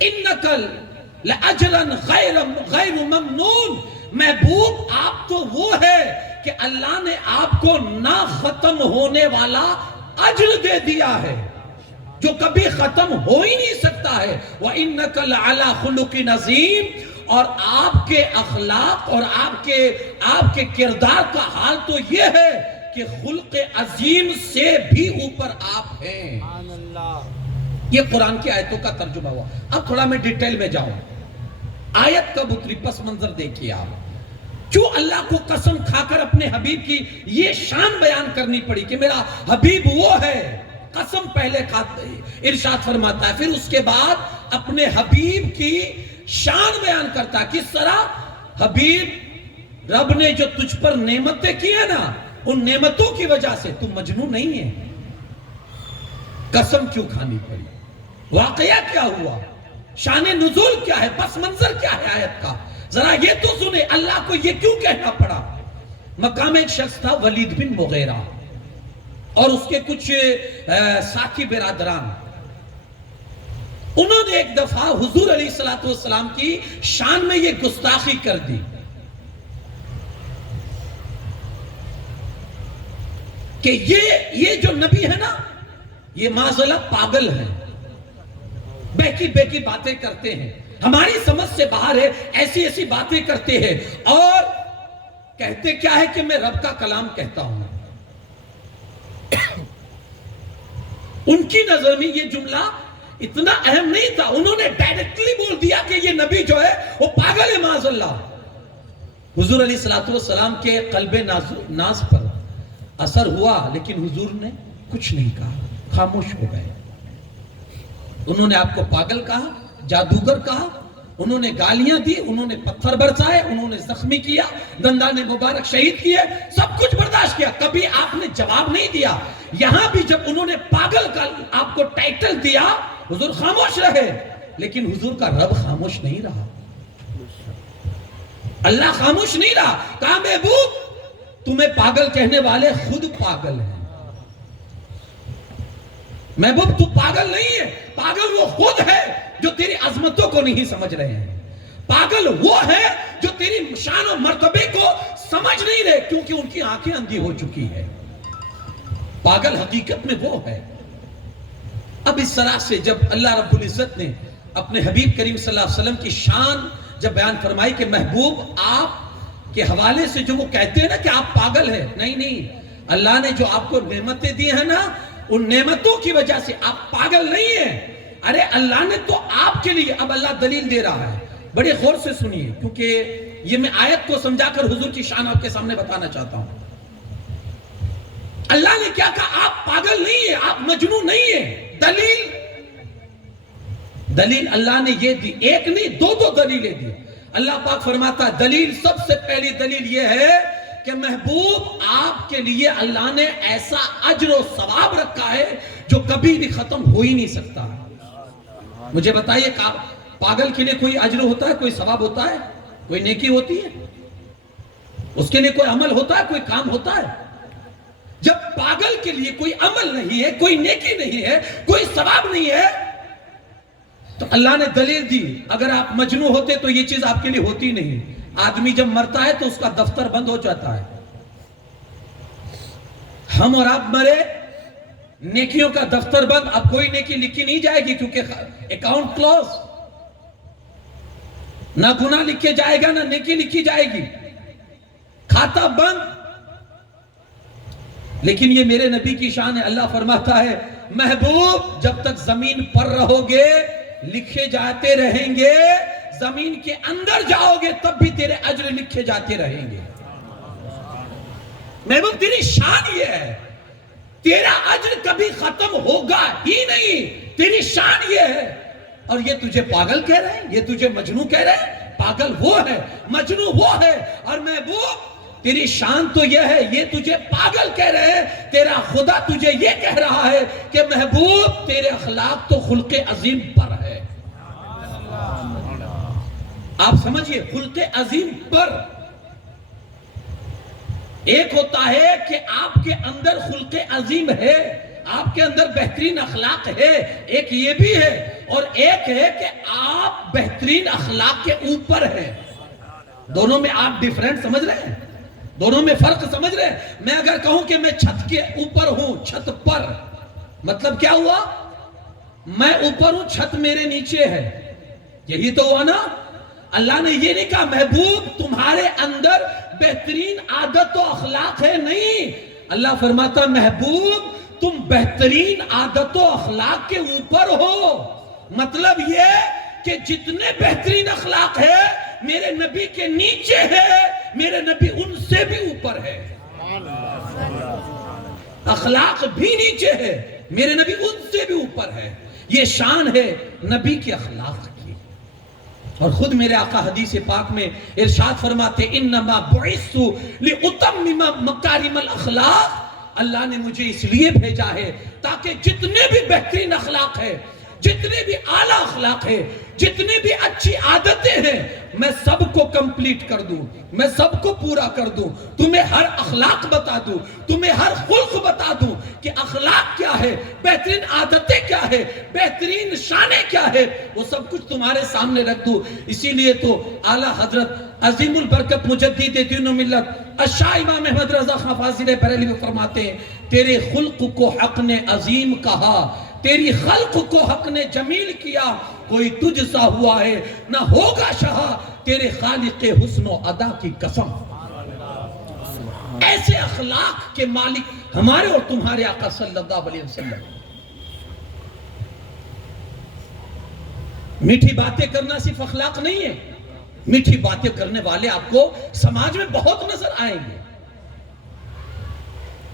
Uncle لأجرن غیر ممنون، محبوب آپ تو وہ ہے کہ اللہ نے آپ کو نہ ختم ہونے والا اجر دے دیا ہے جو کبھی ختم ہو ہی نہیں سکتا ہے۔ وَإِنَّكَ لَعَلَىٰ خُلُقٍ عَظِيمٍ، اور آپ کے اخلاق اور آپ کے کردار کا حال تو یہ ہے کہ خلق عظیم سے بھی اوپر آپ ہیں۔ یہ قرآن کی آیتوں کا ترجمہ ہوا۔ اب تھوڑا میں ڈیٹیل میں جاؤں، آیت کا بطری پس منظر دیکھیے آپ، کیوں اللہ کو قسم کھا کر اپنے حبیب کی یہ شان بیان کرنی پڑی کہ میرا حبیب وہ ہے۔ قسم پہلے کھاتے ارشاد فرماتا ہے، پھر اس کے بعد اپنے حبیب کی شان بیان کرتا ہے۔ کس طرح؟ حبیب، رب نے جو تجھ پر نعمتیں کی ہیں نا، ان نعمتوں کی وجہ سے تم مجنون نہیں ہے۔ قسم کیوں کھانی پڑی؟ واقعہ کیا ہوا؟ شان نزول کیا ہے؟ پس منظر کیا ہے آیت کا؟ ذرا یہ تو سنیں، اللہ کو یہ کیوں کہنا پڑا؟ مکہ میں ایک شخص تھا ولید بن مغیرہ، اور اس کے کچھ ساتھی برادران، انہوں نے ایک دفعہ حضور علیہ السلام کی شان میں یہ گستاخی کر دی کہ یہ جو نبی ہے نا، یہ معذلہ پاگل ہے، بہکی بہکی باتیں کرتے ہیں، ہماری سمجھ سے باہر ہے، ایسی ایسی باتیں کرتے ہیں، اور کہتے کیا ہے کہ میں رب کا کلام کہتا ہوں۔ ان کی نظر میں یہ جملہ اتنا اہم نہیں تھا، انہوں نے ڈائریکٹلی بول دیا کہ یہ نبی جو ہے وہ پاگل ہے معاذ اللہ۔ حضور علیہ السلام کے قلب ناز پر اثر ہوا، لیکن حضور نے کچھ نہیں کہا، خاموش ہو گئے۔ انہوں نے آپ کو پاگل کہا، جادوگر کہا، انہوں نے گالیاں دی، انہوں نے پتھر برسائے، انہوں نے زخمی کیا، دندان مبارک شہید کیے، سب کچھ برداشت کیا، کبھی آپ نے جواب نہیں دیا۔ یہاں بھی جب انہوں نے پاگل کا آپ کو ٹائٹل دیا، حضور خاموش رہے، لیکن حضور کا رب خاموش نہیں رہا، اللہ خاموش نہیں رہا۔ کہا محبوب، تمہیں پاگل کہنے والے خود پاگل ہیں۔ محبوب تو پاگل نہیں ہے، پاگل وہ خود ہے جو تیری عظمتوں کو نہیں سمجھ رہے ہیں، پاگل وہ ہے جو تیری شان و مرتبے کو سمجھ نہیں رہے، کیونکہ ان کی آنکھیں اندھی ہو چکی ہے۔ پاگل حقیقت میں وہ ہے۔ اب اس طرح سے جب اللہ رب العزت نے اپنے حبیب کریم صلی اللہ علیہ وسلم کی شان جب بیان فرمائی کہ محبوب آپ کے حوالے سے جو وہ کہتے ہیں نا کہ آپ پاگل ہیں، نہیں، اللہ نے جو آپ کو نعمتیں دی ہیں نا، ان نعمتوں کی وجہ سے آپ پاگل نہیں ہیں۔ ارے اللہ نے تو آپ کے لیے، اب اللہ دلیل دے رہا ہے، بڑے غور سے سنیے، کیونکہ یہ میں آیت کو سمجھا کر حضور کی شان آپ کے سامنے بتانا چاہتا ہوں۔ اللہ نے کیا کہا؟ آپ پاگل نہیں ہیں، آپ مجنون نہیں ہیں۔ دلیل اللہ نے یہ دی، ایک نہیں دو دلیلیں دی۔ اللہ پاک فرماتا ہے دلیل، سب سے پہلی دلیل یہ ہے کہ محبوب آپ کے لیے اللہ نے ایسا اجر و ثواب رکھا ہے جو کبھی بھی ختم ہو ہی نہیں سکتا۔ مجھے بتائیے، پاگل کے لیے کوئی اجر ہوتا ہے، کوئی ثواب ہوتا ہے، کوئی نیکی ہوتی ہے؟ اس کے لیے کوئی عمل ہوتا ہے، کوئی کام ہوتا ہے؟ جب پاگل کے لیے کوئی عمل نہیں ہے، کوئی نیکی نہیں ہے، کوئی ثواب نہیں ہے، تو اللہ نے دلیل دی۔ اگر آپ مجنون ہوتے تو یہ چیز آپ کے لیے ہوتی نہیں۔ آدمی جب مرتا ہے تو اس کا دفتر بند ہو جاتا ہے۔ ہم اور آپ مرے، نیکیوں کا دفتر بند، اب کوئی نیکی لکھی نہیں جائے گی، کیونکہ اکاؤنٹ کلوز، نہ گناہ لکھے جائے گا نہ نیکی لکھی جائے گی، کھاتا بند۔ لیکن یہ میرے نبی کی شان ہے، اللہ فرماتا ہے محبوب جب تک زمین پر رہو گے لکھے جاتے رہیں گے، زمین کے اندر جاؤ گے تب بھی تیرے اجر لکھے جاتے رہیں گے۔ محبوب تیری شان یہ ہے، تیرا اجر کبھی ختم ہوگا ہی نہیں، تیری شان یہ ہے۔ اور یہ تجھے پاگل کہہ رہے ہیں، یہ تجھے مجنون کہہ رہے ہیں؟ پاگل وہ ہے، مجنون وہ ہے، اور محبوب تیری شان تو یہ ہے، یہ تجھے پاگل کہہ رہے ہیں۔ تیرا خدا تجھے یہ کہہ رہا ہے کہ محبوب تیرے اخلاق تو خلق عظیم پر ہے۔ آپ سمجھئے، خلق عظیم پر۔ ایک ہوتا ہے کہ آپ کے اندر خلق عظیم ہے، آپ کے اندر بہترین اخلاق ہے، ایک یہ بھی ہے، اور ایک ہے کہ آپ بہترین اخلاق کے اوپر ہیں۔ دونوں میں آپ ڈیفرنٹ سمجھ رہے ہیں، دونوں میں فرق سمجھ رہے ہیں۔ میں اگر کہوں کہ میں چھت کے اوپر ہوں، چھت پر، مطلب کیا ہوا؟ میں اوپر ہوں، چھت میرے نیچے ہے، یہی تو ہوا نا۔ اللہ نے یہ نہیں کہا محبوب تمہارے اندر بہترین عادت و اخلاق ہے، نہیں، اللہ فرماتا محبوب تم بہترین عادت و اخلاق کے اوپر ہو۔ مطلب یہ کہ جتنے بہترین اخلاق ہے میرے نبی کے نیچے ہے، میرے نبی ان سے بھی اوپر ہے۔ اخلاق بھی نیچے ہے، میرے نبی ان سے بھی اوپر ہے۔ یہ شان ہے نبی کے اخلاق کی۔ اور خود میرے آقا حدیث پاک میں ارشاد فرماتے انما بعثت لاتمم مکارم الاخلاق، اللہ نے مجھے اس لیے بھیجا ہے تاکہ جتنے بھی بہترین اخلاق ہے، جتنے بھی اعلیٰ اخلاق ہے، جتنے بھی اچھی عادتیں ہیں، میں سب کو کمپلیٹ کر دوں، میں سب کو پورا کر دوں، تمہیں ہر اخلاق بتا دوں، تمہیں ہر خلق بتا دوں کہ اخلاق کیا ہے، بہترین عادتیں کیا ہے، بہترین شانیں کیا ہے، وہ سب کچھ تمہارے سامنے رکھ دوں۔ اسی لیے تو اعلیٰ حضرت عظیم البرکت مجدد دین و ملت الشاہ امام احمد رضا خان فاضل بریلوی فرماتے ہیں تیرے خلق کو حق نے عظیم کہا، تیری خلق کو حق نے جمیل کیا، کوئی تجھ سا ہوا ہے نہ ہوگا شہا، تیرے خالق حسن و ادا کی قسم۔ ایسے اخلاق کے مالک ہمارے اور تمہارے آقا صلی اللہ علیہ وسلم۔ میٹھی باتیں کرنا صرف اخلاق نہیں ہے، میٹھی باتیں کرنے والے آپ کو سماج میں بہت نظر آئیں گے،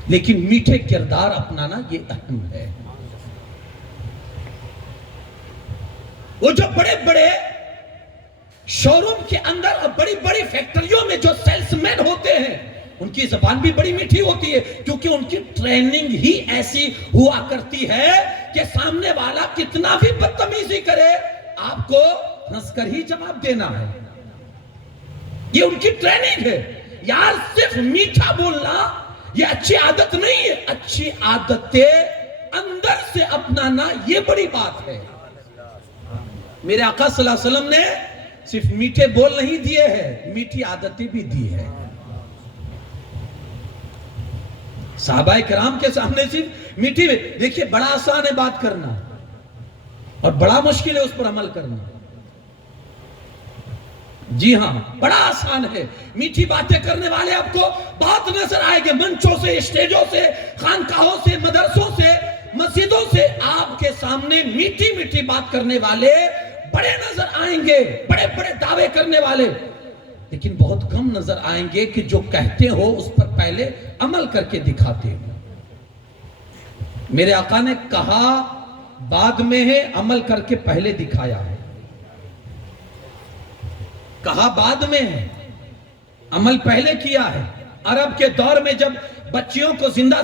لیکن میٹھے کردار اپنانا یہ اہم ہے۔ وہ جو بڑے بڑے شوروم کے اندر اور بڑی بڑی فیکٹریوں میں جو سیلس مین ہوتے ہیں ان کی زبان بھی بڑی میٹھی ہوتی ہے، کیونکہ ان کی ٹریننگ ہی ایسی ہوا کرتی ہے کہ سامنے والا کتنا بھی بدتمیزی کرے آپ کو ہنس کر ہی جواب دینا ہے۔ یہ ان کی ٹریننگ ہے۔ یار صرف میٹھا بولنا یہ اچھی عادت نہیں ہے، اچھی عادتیں اندر سے اپنانا یہ بڑی بات ہے۔ میرے آقا صلی اللہ علیہ وسلم نے صرف میٹھے بول نہیں دیے ہیں، میٹھی عادتیں بھی دی ہے۔ صحابہ کرام کے سامنے صرف میٹھی، دیکھیے بڑا آسان ہے بات کرنا اور بڑا مشکل ہے اس پر عمل کرنا۔ جی ہاں، بڑا آسان ہے، میٹھی باتیں کرنے والے آپ کو بہت نظر آئے گے، منچوں سے، اسٹیجوں سے، خانقاہوں سے، مدرسوں سے، مسجدوں سے آپ کے سامنے میٹھی میٹھی بات کرنے والے بڑے نظر آئیں گے، بڑے بڑے دعوے کرنے والے، لیکن بہت کم نظر آئیں گے کہ جو کہتے ہو اس پر پہلے عمل کر کے دکھاتے ہو۔ میرے آقا نے کہا بعد میں ہے، عمل کر کے پہلے دکھایا ہے۔ کہا بعد میں ہے، عمل پہلے کیا ہے۔ عرب کے دور میں جب بچیوں کو زندہ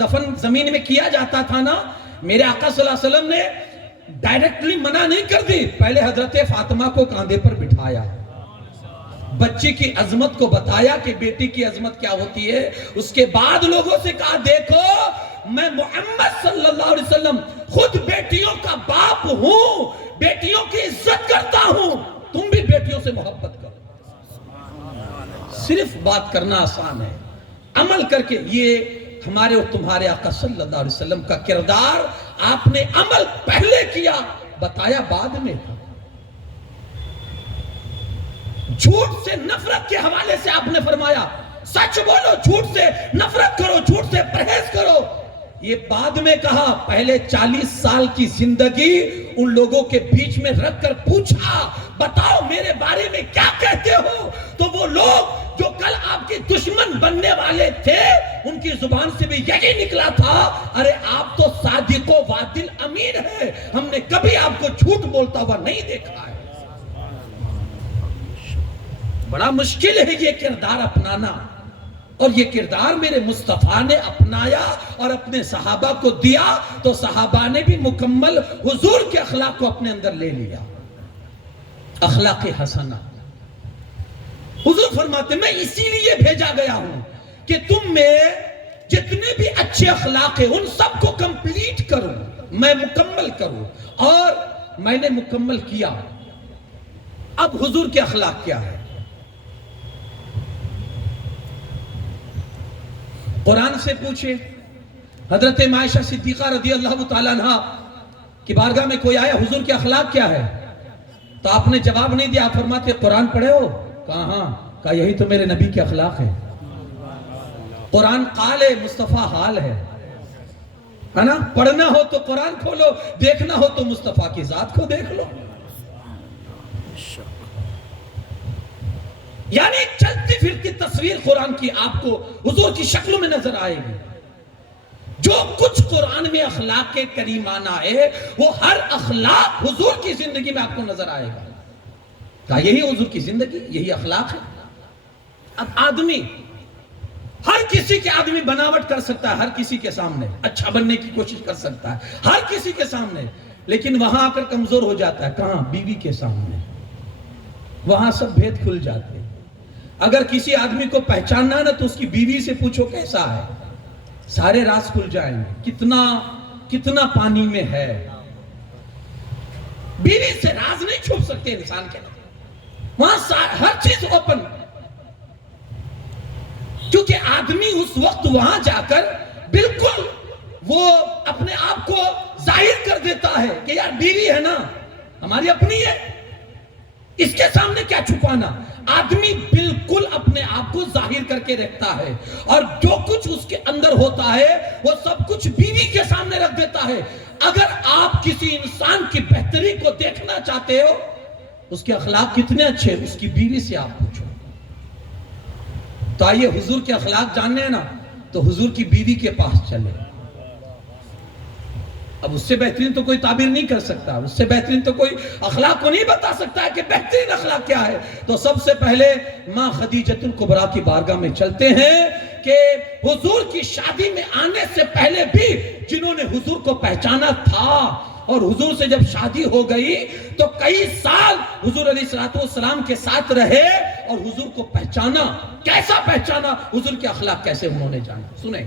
دفن زمین میں کیا جاتا تھا نا، میرے آقا صلی اللہ علیہ وسلم نے ڈائریکٹلی منع نہیں کر دی، پہلے حضرت فاطمہ کو کاندھے پر بٹھایا، بچی کی عظمت کو بتایا کہ بیٹی کی عظمت کیا ہوتی ہے، اس کے بعد لوگوں سے کہا دیکھو میں محمد صلی اللہ علیہ وسلم خود بیٹیوں کا باپ ہوں، بیٹیوں کی عزت کرتا ہوں، تم بھی بیٹیوں سے محبت کرو۔ صرف بات کرنا آسان ہے، عمل کر کے۔ یہ ہمارے اور تمہارے آقا صلی اللہ علیہ وسلم کا کردار، آپ نے عمل پہلے کیا، بتایا بعد میں تھا۔ جھوٹ سے نفرت کے حوالے سے آپ نے فرمایا سچ بولو، جھوٹ سے نفرت کرو، جھوٹ سے پرہیز کرو، یہ بعد میں کہا۔ پہلے 40 سال کی زندگی ان لوگوں کے بیچ میں رکھ کر پوچھا بتاؤ میرے بارے میں کیا کہتے ہو، تو وہ لوگ جو کل آپ کے دشمن بننے والے تھے ان کی زبان سے بھی یہی نکلا تھا، ارے آپ تو صادق و وعد الامین ہے، ہم نے کبھی آپ کو جھوٹ بولتا ہوا نہیں دیکھا ہے۔ بڑا مشکل ہے یہ کردار اپنانا، اور یہ کردار میرے مصطفیٰ نے اپنایا اور اپنے صحابہ کو دیا، تو صحابہ نے بھی مکمل حضور کے اخلاق کو اپنے اندر لے لیا۔ اخلاق حسنہ، حضور فرماتے میں اسی لیے بھیجا گیا ہوں کہ تم میں جتنے بھی اچھے اخلاق ہیں ان سب کو کمپلیٹ کروں، میں مکمل کروں، اور میں نے مکمل کیا۔ اب حضور کے اخلاق کیا ہے؟ قرآن سے پوچھے۔ حضرت عائشہ صدیقہ رضی اللہ تعالیٰ عنہ کی بارگاہ میں کوئی آیا، حضور کے اخلاق کیا ہے؟ تو آپ نے جواب نہیں دیا، آپ فرماتے قرآن پڑھے ہو؟ کہا ہاں۔ کہا یہی تو میرے نبی کے اخلاق ہے۔ قرآن قال ہے، مصطفیٰ حال ہے نا؟ پڑھنا ہو تو قرآن کھولو، دیکھنا ہو تو مصطفیٰ کی ذات کو دیکھ لو۔ یعنی چلتی پھرتی تصویر قرآن کی آپ کو حضور کی شکلوں میں نظر آئے گی۔ جو کچھ قرآن میں اخلاق کریمانہ ہے وہ ہر اخلاق حضور کی زندگی میں آپ کو نظر آئے گا۔ کہا یہی حضور کی زندگی، یہی اخلاق ہے۔ اب آدمی، ہر کسی کے آدمی بناوٹ کر سکتا ہے، ہر کسی کے سامنے اچھا بننے کی کوشش کر سکتا ہے، ہر کسی کے سامنے، لیکن وہاں آ کر کمزور ہو جاتا ہے۔ کہاں؟ بیوی کے سامنے، وہاں سب بھید کھل جاتے ہیں۔ اگر کسی آدمی کو پہچاننا ہے نا تو اس کی بیوی سے پوچھو کیسا ہے، سارے راز کھل جائیں گے، کتنا پانی میں ہے۔ بیوی سے راز نہیں چھپ سکتے انسان کے، وہاں ہر چیز اوپن، کیونکہ آدمی اس وقت وہاں جا کر بالکل وہ اپنے آپ کو ظاہر کر دیتا ہے کہ یار بیوی ہے نا، ہماری اپنی ہے، اس کے سامنے کیا چھپانا۔ آدمی بالکل اپنے آپ کو ظاہر کر کے رکھتا ہے، اور جو کچھ اس کے اندر ہوتا ہے وہ سب کچھ بیوی کے سامنے رکھ دیتا ہے۔ اگر آپ کسی انسان کی بہتری کو دیکھنا چاہتے ہو، اس کے اخلاق کتنے اچھے، اس کی بیوی سے آپ پوچھو۔ تو آئیے حضور کے اخلاق جاننے ہیں نا، تو حضور کی بیوی کے پاس چلے۔ اب اس سے بہترین تو کوئی تعبیر نہیں کر سکتا، اس سے بہترین تو کوئی اخلاق کو نہیں بتا سکتا ہے کہ بہترین اخلاق کیا ہے۔ تو سب سے پہلے ماں خدیجۃ الکبریٰ کی بارگاہ میں چلتے ہیں کہ حضور کی شادی میں آنے سے پہلے بھی جنہوں نے حضور کو پہچانا تھا، اور حضور سے جب شادی ہو گئی تو کئی سال حضور علیہ السلام کے ساتھ رہے اور حضور کو پہچانا۔ کیسا پہچانا؟ حضور کے اخلاق کیسے انہوں نے جانا۔ سنیں،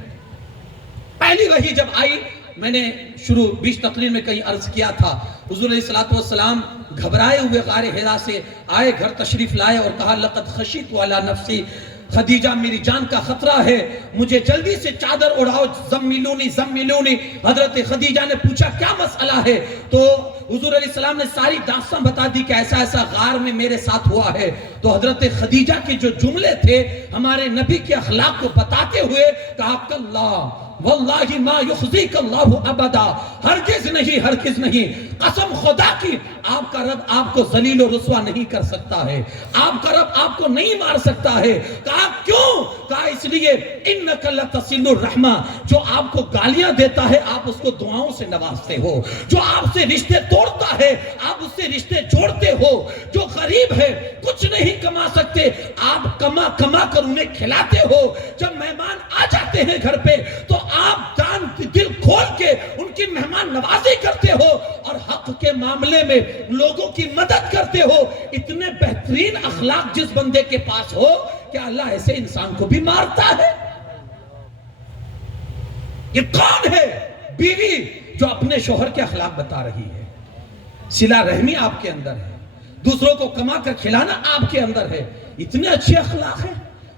پہلی وحی جب آئی، میں نے شروع 20 تقریر میں کہیں عرض کیا تھا، حضور علیہ السلام گھبرائے ہوئے غار حرا سے آئے، گھر تشریف لائے اور کہا لقد خشیت علی نفسی، خدیجہ میری جان کا خطرہ ہے، مجھے جلدی سے چادر اڑاؤ، زملونی زملونی۔ حضرت خدیجہ نے پوچھا کیا مسئلہ ہے؟ تو حضور علیہ السلام نے ساری داستان بتا دی کہ ایسا ایسا غار میں میرے ساتھ ہوا ہے۔ تو حضرت خدیجہ کے جو جملے تھے ہمارے نبی کے اخلاق کو بتاتے ہوئے کہا کاللہ واللہ ما یخزیک اللہ ابدا، ہرگز نہیں، ہرگز نہیں، قسم خدا کی آپ کا رب آپ کو ذلیل و رسوا نہیں کر سکتا ہے، آپ کا رب آپ کو نہیں مار سکتا ہے۔ کہا کیوں؟ کہا اس لیے انک لتصل الرحمہ، جو آپ کو گالیاں دیتا ہے آپ اس کو دعاؤں سے نوازتے ہو، جو آپ سے رشتے توڑتا ہے آپ اس سے رشتے جوڑتے ہو، جو غریب ہے کچھ نہیں کما سکتے آپ کما کر انہیں کھلاتے ہو، جب مہمان آ جاتے ہیں گھر پہ تو آپ جان دل کھول کے ان کی مہمان نوازی کرتے ہو، اور حق کے معاملے میں لوگوں کی مدد کرتے ہو۔ اتنے بہترین اخلاق جس بندے کے پاس ہو کہ اللہ ایسے انسان کو بھی مارتا ہے۔ یہ کون ہے؟ بیوی جو اپنے شوہر کے اخلاق بتا رہی ہے، صلہ رحمی آپ کے اندر ہے، دوسروں کو کما کر کھلانا آپ کے اندر ہے، اتنے اچھے اخلاق ہیں،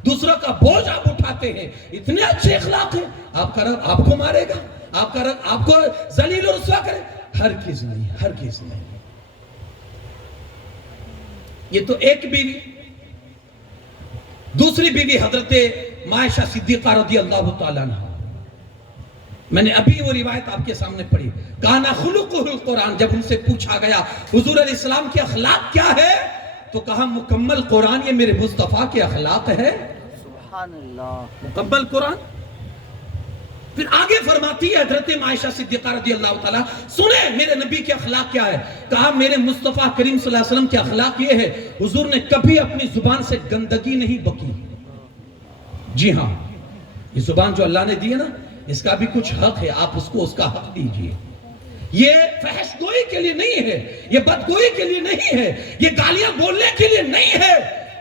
دوسروں کا بوجھ آپ اٹھاتے ہیں، اتنے اچھے اخلاق ہیں، آپ کا رب آپ کو مارے گا، آپ کا رب آپ کو ذلیل و رسوا کرے؟ ہرگز نہیں، ہرگز نہیں۔ یہ تو ایک بیوی۔ دوسری بیوی حضرت عائشہ صدیقہ رضی اللہ تعالیٰ عنہ، میں نے ابھی وہ روایت آپ کے سامنے پڑھی، کانا خلقہ القرآن۔ جب ان سے پوچھا گیا حضور علیہ السلام کے اخلاق کیا ہے تو کہا مکمل قرآن، یہ میرے مصطفیٰ کے اخلاق ہے۔ سبحان اللہ، مکمل قرآن۔ پھر آگے فرماتی ہے حضرت عائشہ صدیقہ رضی اللہ تعالیٰ، سنیں میرے نبی کے اخلاق کیا ہے۔ کہا میرے مصطفیٰ کریم صلی اللہ علیہ وسلم کے اخلاق یہ ہے، حضور نے کبھی اپنی زبان سے گندگی نہیں بکی۔ جی ہاں، یہ زبان جو اللہ نے دی ہے نا، اس کا بھی کچھ حق ہے، آپ اس کو اس کا حق دیجئے۔ یہ فحش گوئی کے لیے نہیں ہے، یہ بدگوئی کے لیے نہیں ہے، یہ گالیاں بولنے کے لیے نہیں ہے،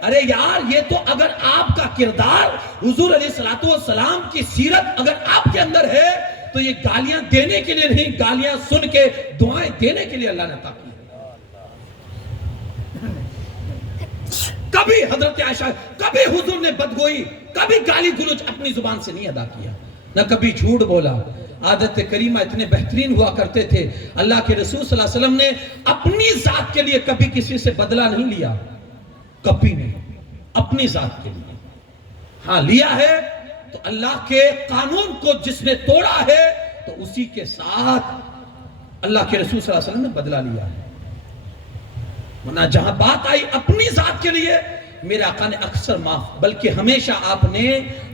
ارے یار یہ تو اگر آپ کا کردار حضور علیہ السلام کی سیرت اگر آپ کے اندر ہے تو یہ گالیاں دینے کے لیے نہیں، گالیاں سن کے دعائیں دینے کے لیے اللہ نے عطا کی۔ کبھی حضرت عائشہ، کبھی حضور نے بدگوئی، کبھی گالی گلوچ اپنی زبان سے نہیں ادا کیا، نہ کبھی جھوٹ بولا۔ عادت کریمہ اتنے بہترین ہوا کرتے تھے، اللہ کے رسول صلی اللہ علیہ وسلم نے اپنی ذات کے لیے کبھی کسی سے بدلہ نہیں لیا، کبھی نہیں، اپنی ذات کے لیے ہاں لیا ہے تو اللہ کے قانون کو جس نے توڑا ہے تو اسی کے ساتھ اللہ کے رسول صلی اللہ علیہ وسلم نے بدلہ لیا ہے۔ ورنہ جہاں بات آئی اپنی ذات کے لیے، میرے آقا نے اکثر معاف، بلکہ ہمیشہ آپ نے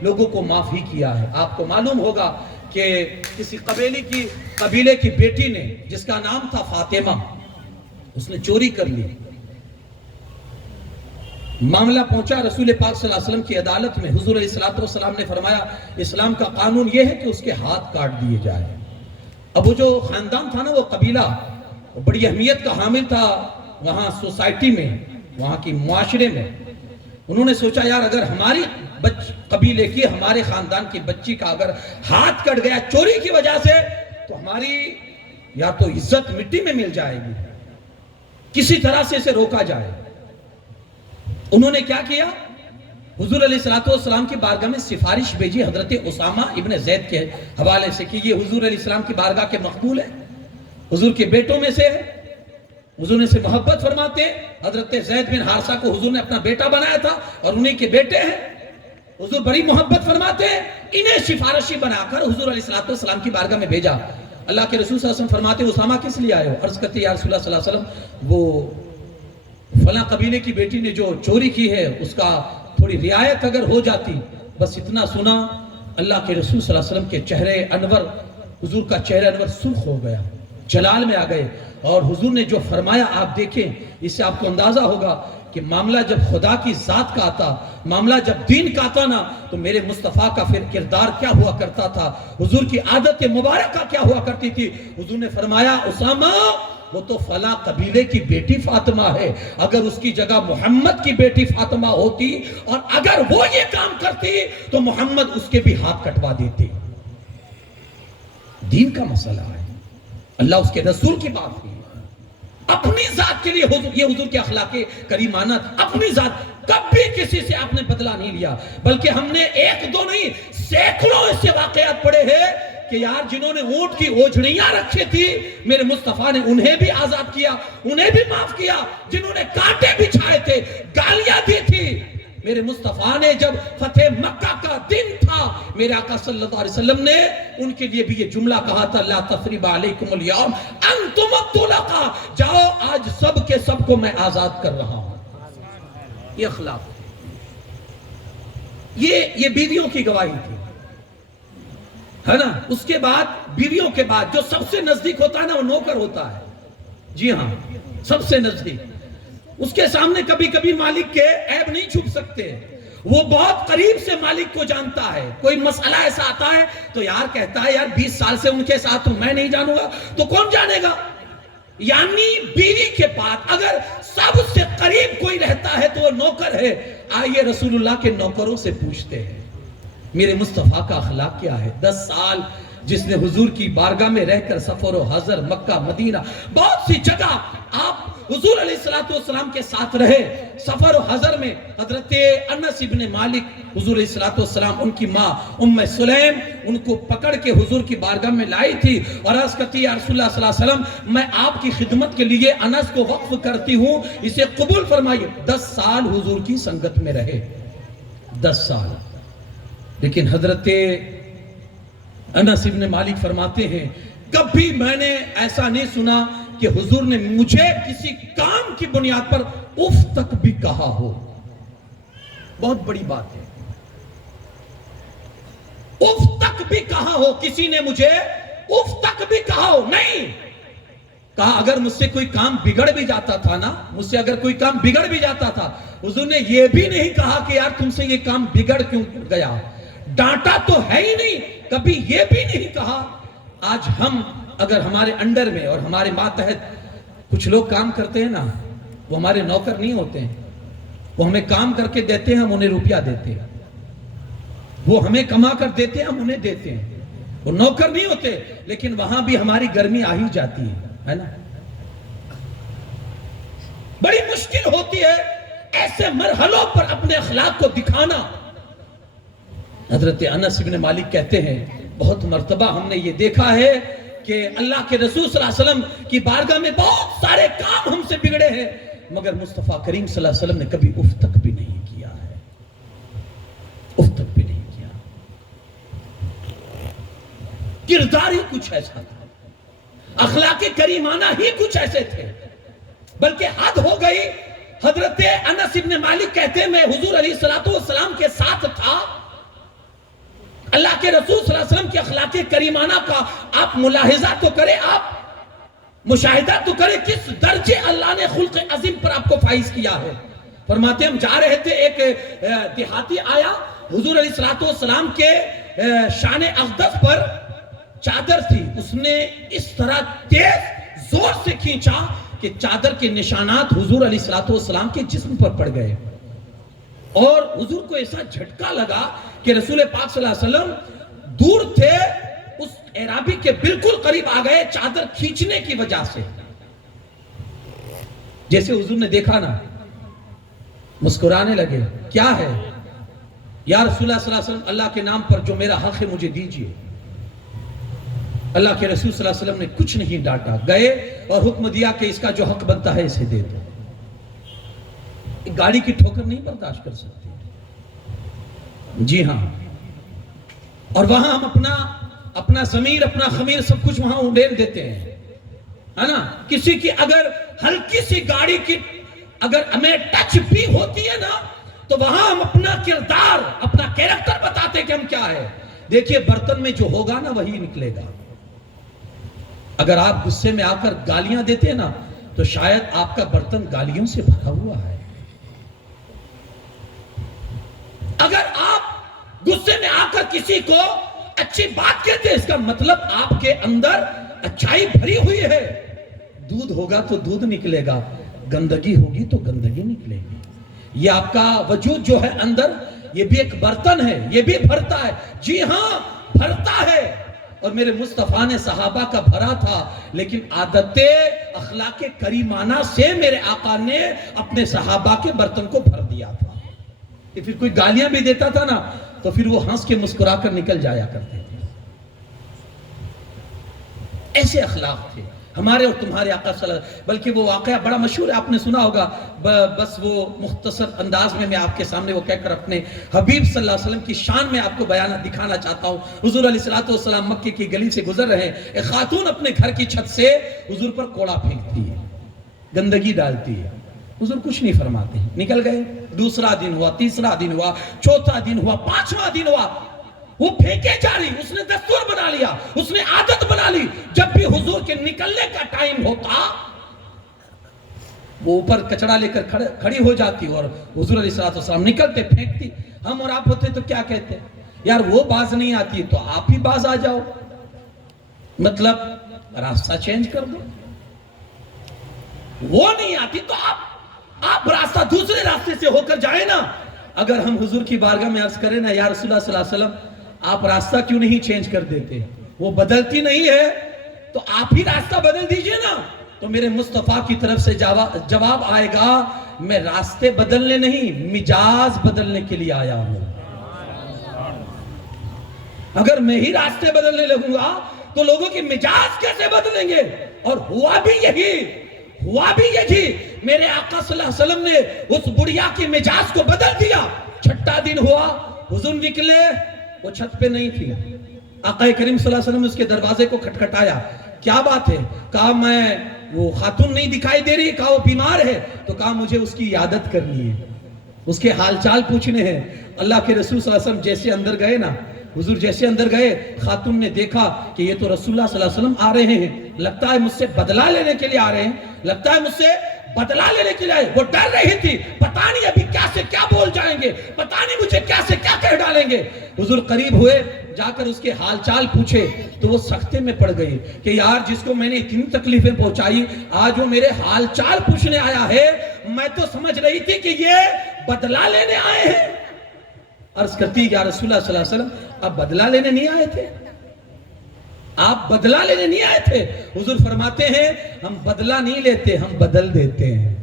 لوگوں کو معاف ہی کیا ہے۔ آپ کو معلوم ہوگا کہ کسی قبیلے کی بیٹی نے جس کا نام تھا فاطمہ، اس نے چوری کر لی، معاملہ پہنچا رسول پاک صلی اللہ علیہ وسلم کی عدالت میں۔ حضور علیہ السلام نے فرمایا اسلام کا قانون یہ ہے کہ اس کے ہاتھ کاٹ دیے جائے۔ اب وہ جو خاندان تھا نا، وہ قبیلہ بڑی اہمیت کا حامل تھا وہاں سوسائٹی میں، وہاں کی معاشرے میں۔ انہوں نے سوچا یار اگر ہماری قبیلے کی، ہمارے خاندان کی بچی کا اگر ہاتھ کٹ گیا چوری کی وجہ سے تو ہماری یا تو عزت مٹی میں مل جائے گی، کسی طرح سے اسے روکا جائے۔ انہوں نے کیا کیا؟ حضور علیہ السلام کی بارگاہ میں سفارش بھیجی، حضرت اسامہ ابن زید کے حوالے سے کہ یہ حضور علیہ السلام کی بارگاہ کے مقبول ہے، حضور کے بیٹوں میں سے ہے، حضور نے سے محبت فرماتے۔ حضرت زید بن حارثہ کو حضور نے اپنا بیٹا بنایا تھا اور انہیں کے بیٹے ہیں، حضور بڑی محبت فرماتے ہیں، انہیں سفارشی بنا کر حضور علیہ السلام کی بارگاہ میں بھیجا۔ اللہ کے رسول صلی اللہ علیہ وسلم فرماتے اسامہ کس لیے آئے ہو؟ عرض کرتے یا رسول اللہ صلی اللہ علیہ وسلم وہ فلاں قبیلے کی بیٹی نے جو چوری کی ہے اس کا تھوڑی رعایت اگر ہو جاتی، بس اتنا سنا۔ اللہ کے رسول صلی اللہ علیہ وسلم کے چہرے انور، حضور کا چہرہ انور سرخ ہو گیا، جلال میں آ گئے، اور حضور نے جو فرمایا آپ دیکھیں، اس سے آپ کو اندازہ ہوگا کہ معاملہ جب خدا کی ذات کا آتا، معاملہ جب دین کا آتا نا، تو میرے مصطفیٰ کا پھر کردار کیا ہوا کرتا تھا، حضور کی عادت مبارکہ کیا ہوا کرتی تھی۔ حضور نے فرمایا اسامہ وہ تو فلاں قبیلے کی بیٹی فاطمہ ہے، اگر اس کی جگہ محمد کی بیٹی فاطمہ ہوتی اور اگر وہ یہ کام کرتی تو محمد اس کے بھی ہاتھ کٹوا دیتے۔ دین کا مسئلہ ہے، اللہ اس کے رسول کی بات ہے۔ اپنی ذات کے لیے یہ حضور کے اخلاق کریمانہ، اپنی ذات کبھی کسی سے آپ نے بدلہ نہیں لیا، بلکہ ہم نے ایک دو نہیں سینکڑوں اس سے واقعات پڑھے ہیں کہ یار جنہوں نے اونٹ کی اوجھڑیاں رکھی تھی میرے مصطفیٰ نے انہیں بھی آزاد کیا، انہیں بھی معاف کیا، جنہوں نے کانٹے بچھائے تھے، گالیاں دی تھی، میرے مصطفیٰ نے جب فتح مکہ کا دن تھا میرے آقا صلی اللہ علیہ وسلم نے ان کے لیے بھی یہ جملہ کہا تھا لا تثریب علیکم اليوم انتم الطلقاء، جاؤ آج سب کے سب کو میں آزاد کر رہا ہوں۔ یہ اخلاق، یہ بیویوں کی گواہی تھی، ہے نا۔ اس کے بعد بیویوں کے بعد جو سب سے نزدیک ہوتا ہے نا وہ نوکر ہوتا ہے، جی ہاں سب سے نزدیک، اس کے سامنے کبھی کبھی مالک کے عیب نہیں چھپ سکتے، وہ بہت قریب سے مالک کو جانتا ہے۔ کوئی مسئلہ ایسا آتا ہے تو یار کہتا ہے یار 20 سال سے ان کے ساتھ ہوں، میں نہیں جانوں گا تو کون جانے گا؟ یعنی بیوی کے بعد اگر سب سے قریب کوئی رہتا ہے تو وہ نوکر ہے۔ آئیے رسول اللہ کے نوکروں سے پوچھتے ہیں میرے مصطفیٰ کا اخلاق کیا ہے۔ 10 سال جس نے حضور کی بارگاہ میں رہ کر سفر و حضر، مکہ مدینہ بہت سی جگہ آپ حضور علیہ السلام کے ساتھ رہے، سفر و حضر میں حضرت انس ابن مالک حضور علیہ السلام ان کی ماں ام سلیم ان کو پکڑ کے حضور کی بارگاہ میں لائی تھی اور عرض کرتی یا رسول اللہ صلی اللہ علیہ وسلم میں آپ کی خدمت کے لیے انس کو وقف کرتی ہوں، اسے قبول فرمائیے۔ 10 سال حضور کی سنگت میں رہے، 10 سال، لیکن حضرت انس ابن مالک فرماتے ہیں کبھی میں نے ایسا نہیں سنا کہ حضور نے مجھے کسی کام کی بنیاد پر اف تک بھی کہا ہو۔ بہت بڑی بات ہے، اف تک بھی کہا ہو، کسی نے مجھے اف تک بھی کہا ہو نہیں کہا۔ اگر مجھ سے کوئی کام بگڑ بھی جاتا تھا نا، مجھ سے اگر کوئی کام بگڑ بھی جاتا تھا، حضور نے یہ بھی نہیں کہا کہ یار تم سے یہ کام بگڑ کیوں گیا، ڈانٹا تو ہے ہی نہیں، کبھی یہ بھی نہیں کہا۔ آج ہم اگر ہمارے انڈر میں اور ہمارے ماتحت کچھ لوگ کام کرتے ہیں نا، وہ ہمارے نوکر نہیں ہوتے ہیں، وہ ہمیں کام کر کے دیتے ہیں، ہم انہیں روپیہ دیتے ہیں، وہ ہمیں کما کر دیتے ہیں، ہم انہیں دیتے ہیں، وہ نوکر نہیں ہوتے، لیکن وہاں بھی ہماری گرمی آ ہی جاتی ہے نا۔ بڑی مشکل ہوتی ہے ایسے مرحلوں پر اپنے اخلاق کو دکھانا۔ حضرت انس بن مالک کہتے ہیں بہت مرتبہ ہم نے یہ دیکھا ہے کہ اللہ کے رسول صلی اللہ علیہ وسلم کی بارگاہ میں بہت سارے کام ہم سے بگڑے ہیں، مگر مصطفیٰ کریم صلی اللہ علیہ وسلم نے کبھی اف تک بھی نہیں کیا ہے، اف تک بھی نہیں کیا۔ کردار ہی کچھ ایسا تھا، اخلاق کریمانہ ہی کچھ ایسے تھے، بلکہ حد ہو گئی۔ حضرت انس بن مالک کہتے ہیں میں حضور علیہ السلام کے ساتھ تھا، اللہ کے رسول صلی اللہ علیہ وسلم کی اخلاق کریمانہ کا آپ ملاحظہ تو کریں، آپ مشاہدہ تو کریں کس درجے اللہ نے خلق عظیم پر آپ کو فائز کیا ہے۔ فرماتے ہیں ہم جا رہے تھے، ایک دیہاتی آیا، حضور علیہ السلام کے شان اقدس پر چادر تھی، اس نے اس طرح تیز زور سے کھینچا کہ چادر کے نشانات حضور علیہ السلام کے جسم پر پڑ گئے، اور حضور کو ایسا جھٹکا لگا کہ رسول پاک صلی اللہ علیہ وسلم دور تھے، اس اعرابی کے بالکل قریب آ گئے چادر کھینچنے کی وجہ سے۔ جیسے حضور نے دیکھا نا، مسکرانے لگے، کیا ہے یا رسول اللہ صلی اللہ علیہ وسلم، اللہ کے نام پر جو میرا حق ہے مجھے دیجئے۔ اللہ کے رسول صلی اللہ علیہ وسلم نے کچھ نہیں ڈانٹا، گئے اور حکم دیا کہ اس کا جو حق بنتا ہے اسے دے دو۔ گاڑی کی ٹھوکر نہیں برداشت کر سکتے، جی ہاں، اور وہاں ہم اپنا ضمیر، اپنا خمیر سب کچھ وہاں اڈیل دیتے ہیں، ہے نا۔ کسی کی اگر ہلکی سی گاڑی کی اگر ہمیں ٹچ بھی ہوتی ہے نا، تو وہاں ہم اپنا کردار، اپنا کیریکٹر بتاتے ہیں کہ ہم کیا ہے۔ دیکھیے برتن میں جو ہوگا نا وہی نکلے گا۔ اگر آپ غصے میں آ کر گالیاں دیتے ہیں نا، تو شاید آپ کا برتن گالیوں سے بھرا ہوا ہے۔ اگر آپ غصے میں آ کر کسی کو اچھی بات کہتے ہیں، اس کا مطلب آپ کے اندر اچھائی بھری ہوئی ہے۔ دودھ ہوگا تو دودھ نکلے گا، گندگی ہوگی تو گندگی نکلے گی۔ یہ آپ کا وجود جو ہے اندر، یہ بھی ایک برتن ہے، یہ بھی بھرتا ہے، جی ہاں بھرتا ہے۔ اور میرے مصطفیٰ نے صحابہ کا بھرا تھا، لیکن عادت اخلاق کریمانہ سے میرے آقا نے اپنے صحابہ کے برتن کو بھر دیا تھا۔ کہ پھر کوئی گالیاں بھی دیتا تھا نا، تو پھر وہ ہنس کے مسکرا کر نکل جایا کرتے تھے۔ ایسے اخلاق تھے ہمارے اور تمہارے آقا صلی اللہ علیہ وسلم۔ بلکہ وہ واقعہ بڑا مشہور ہے، آپ نے سنا ہوگا، بس وہ مختصر انداز میں آپ کے سامنے وہ کہہ کر اپنے حبیب صلی اللہ علیہ وسلم کی شان میں آپ کو دکھانا چاہتا ہوں۔ حضور علیہ السلام مکے کی گلی سے گزر رہے ہیں، ایک خاتون اپنے گھر کی چھت سے حضور پر کوڑا پھینکتی ہے، گندگی ڈالتی ہے، حضور کچھ نہیں فرماتے ہیں، نکل گئے۔ دوسرا دن ہوا، تیسرا دن ہوا، چوتھا دن ہوا، پانچواں دن ہوا، وہ پھینکے جا رہی، اس نے دستور بنا لیا، اس نے عادت بنا لی، جب بھی حضور کے نکلنے کا ٹائم ہوتا وہ اوپر کچڑا لے کر کھڑی ہو جاتی، اور حضور علیہ السلام نکلتے، پھینکتی۔ ہم اور آپ ہوتے تو کیا کہتے؟ یار وہ باز نہیں آتی تو آپ ہی باز آ جاؤ، مطلب راستہ چینج کر دو۔ وہ نہیں آتی تو آپ راستہ دوسرے راستے سے ہو کر جائیں نا۔ اگر ہم حضور کی بارگاہ میں عرض کریں نا، یا رسول اللہ صلی اللہ علیہ وسلم آپ راستہ کیوں نہیں چینج کر دیتے؟ وہ بدلتی نہیں ہے تو آپ ہی راستہ بدل دیجئے نا۔ تو میرے مصطفیٰ کی طرف سے جواب آئے گا، میں راستے بدلنے نہیں، مجاز بدلنے کے لیے آیا ہوں۔ اگر میں ہی راستے بدلنے لگوں گا تو لوگوں کی مجاز کیسے بدلیں گے؟ اور ہوا بھی یہی، میرے آقا صلی اللہ علیہ وسلم نے اس بڑھیا کی مجاز کو بدل دیا۔ چھٹا دن ہوا، حضور نکلے، وہ چھت پہ نہیں تھی۔ آقا کریم صلی اللہ علیہ وسلم نے اس کے دروازے کو کھٹکھٹایا، کیا بات ہے؟ کہا میں وہ خاتون نہیں دکھائی دے رہی، کہا وہ بیمار ہے، تو کہا مجھے اس کی عیادت کرنی ہے، اس کے حال چال پوچھنے ہیں۔ اللہ کے رسول صلی اللہ علیہ وسلم جیسے اندر گئے نا، حضور جیسے اندر گئے، خاتون نے دیکھا کہ یہ تو رسول اللہ صلی اللہ علیہ وسلم آ رہے ہیں، لگتا ہے مجھ سے بدلہ لینے کے لیے آ رہے ہیں، لگتا ہے مجھ سے بدلہ لینے کے لیے آئے۔ وہ ڈر رہی تھی، پتہ نہیں ابھی کیا سے کیا بول جائیں گے، پتہ نہیں مجھے کیا سے کیا کہہ ڈالیں گے۔ حضور قریب ہوئے، جا کر اس کے حال چال پوچھے، تو وہ سختے میں پڑ گئی کہ یار جس کو میں نے اتنی تکلیفیں پہنچائی، آج وہ میرے حال چال پوچھنے آیا ہے۔ میں تو سمجھ رہی تھی کہ یہ بدلہ لینے آئے ہیں؟ عرض کرتی یا رسول اللہ صلی اللہ علیہ وسلم آپ بدلہ لینے نہیں آئے تھے؟ آپ بدلہ لینے نہیں آئے تھے؟ حضور فرماتے ہیں ہم بدلہ نہیں لیتے، ہم بدل دیتے ہیں،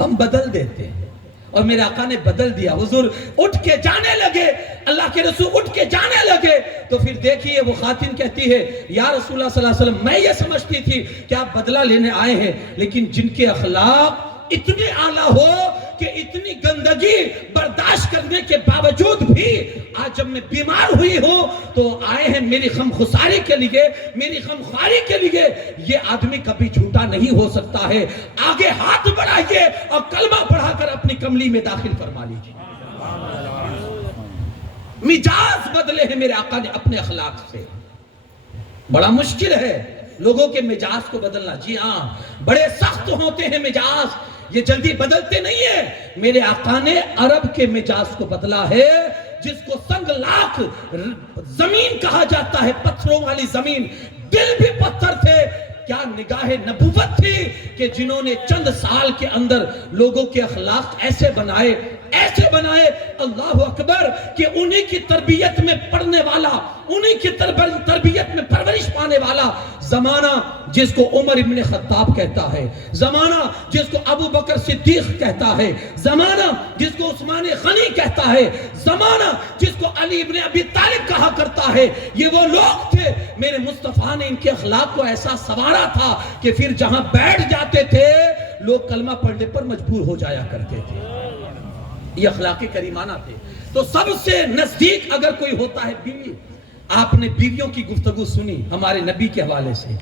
ہم بدل دیتے ہیں۔ اور میرے آقا نے بدل دیا۔ حضور اٹھ کے جانے لگے، اللہ کے رسول اٹھ کے جانے لگے تو پھر دیکھیے وہ خاتون کہتی ہے یا رسول اللہ صلی اللہ علیہ وسلم میں یہ سمجھتی تھی کہ آپ بدلہ لینے آئے ہیں، لیکن جن کے اخلاق اتنے اعلیٰ ہو کہ اتنی گندگی برداشت کرنے کے باوجود بھی آج جب میں بیمار ہوئی ہوں تو آئے ہیں میری غمخساری کے لیے، میری غمخواری کے لیے، یہ آدمی کبھی جھوٹا نہیں ہو سکتا ہے۔ آگے ہاتھ بڑھائیے اور کلمہ پڑھا کر اپنی کملی میں داخل فرما لیجیے۔ مزاج بدلے ہیں میرے آقا نے اپنے اخلاق سے۔ بڑا مشکل ہے لوگوں کے مزاج کو بدلنا، جی ہاں بڑے سخت ہوتے ہیں مزاج، یہ جلدی بدلتے نہیں ہیں۔ میرے آقا نے عرب کے مزاج کو بدلا ہے، جس کو سنگ لاکھ زمین کہا جاتا ہے، پتھروں والی زمین، دل بھی پتھر تھے، کیا نگاہ نبوت تھی کہ جنہوں نے چند سال کے اندر لوگوں کے اخلاق ایسے بنائے اللہ اکبر کہ انہی کی تربیت میں پڑھنے والا، انہی کی تربیت میں پرورش پانے والا زمانہ جس کو عمر ابن خطاب کہتا ہے، زمانہ جس کو ابو بکر صدیق کہتا ہے، زمانہ جس کو عثمان غنی کہتا ہے، زمانہ جس کو علی ابن ابی طالب کہا کرتا ہے، یہ وہ لوگ تھے۔ میرے مصطفیٰ نے ان کے اخلاق کو ایسا سنوارا تھا کہ پھر جہاں بیٹھ جاتے تھے لوگ کلمہ پڑھنے پر مجبور ہو جایا کرتے تھے۔ یہ اخلاق کریمانہ تھے۔ تو سب سے نزدیک اگر کوئی ہوتا ہے بیوی، آپ نے بیویوں کی گفتگو سنی ہمارے نبی کے حوالے سے،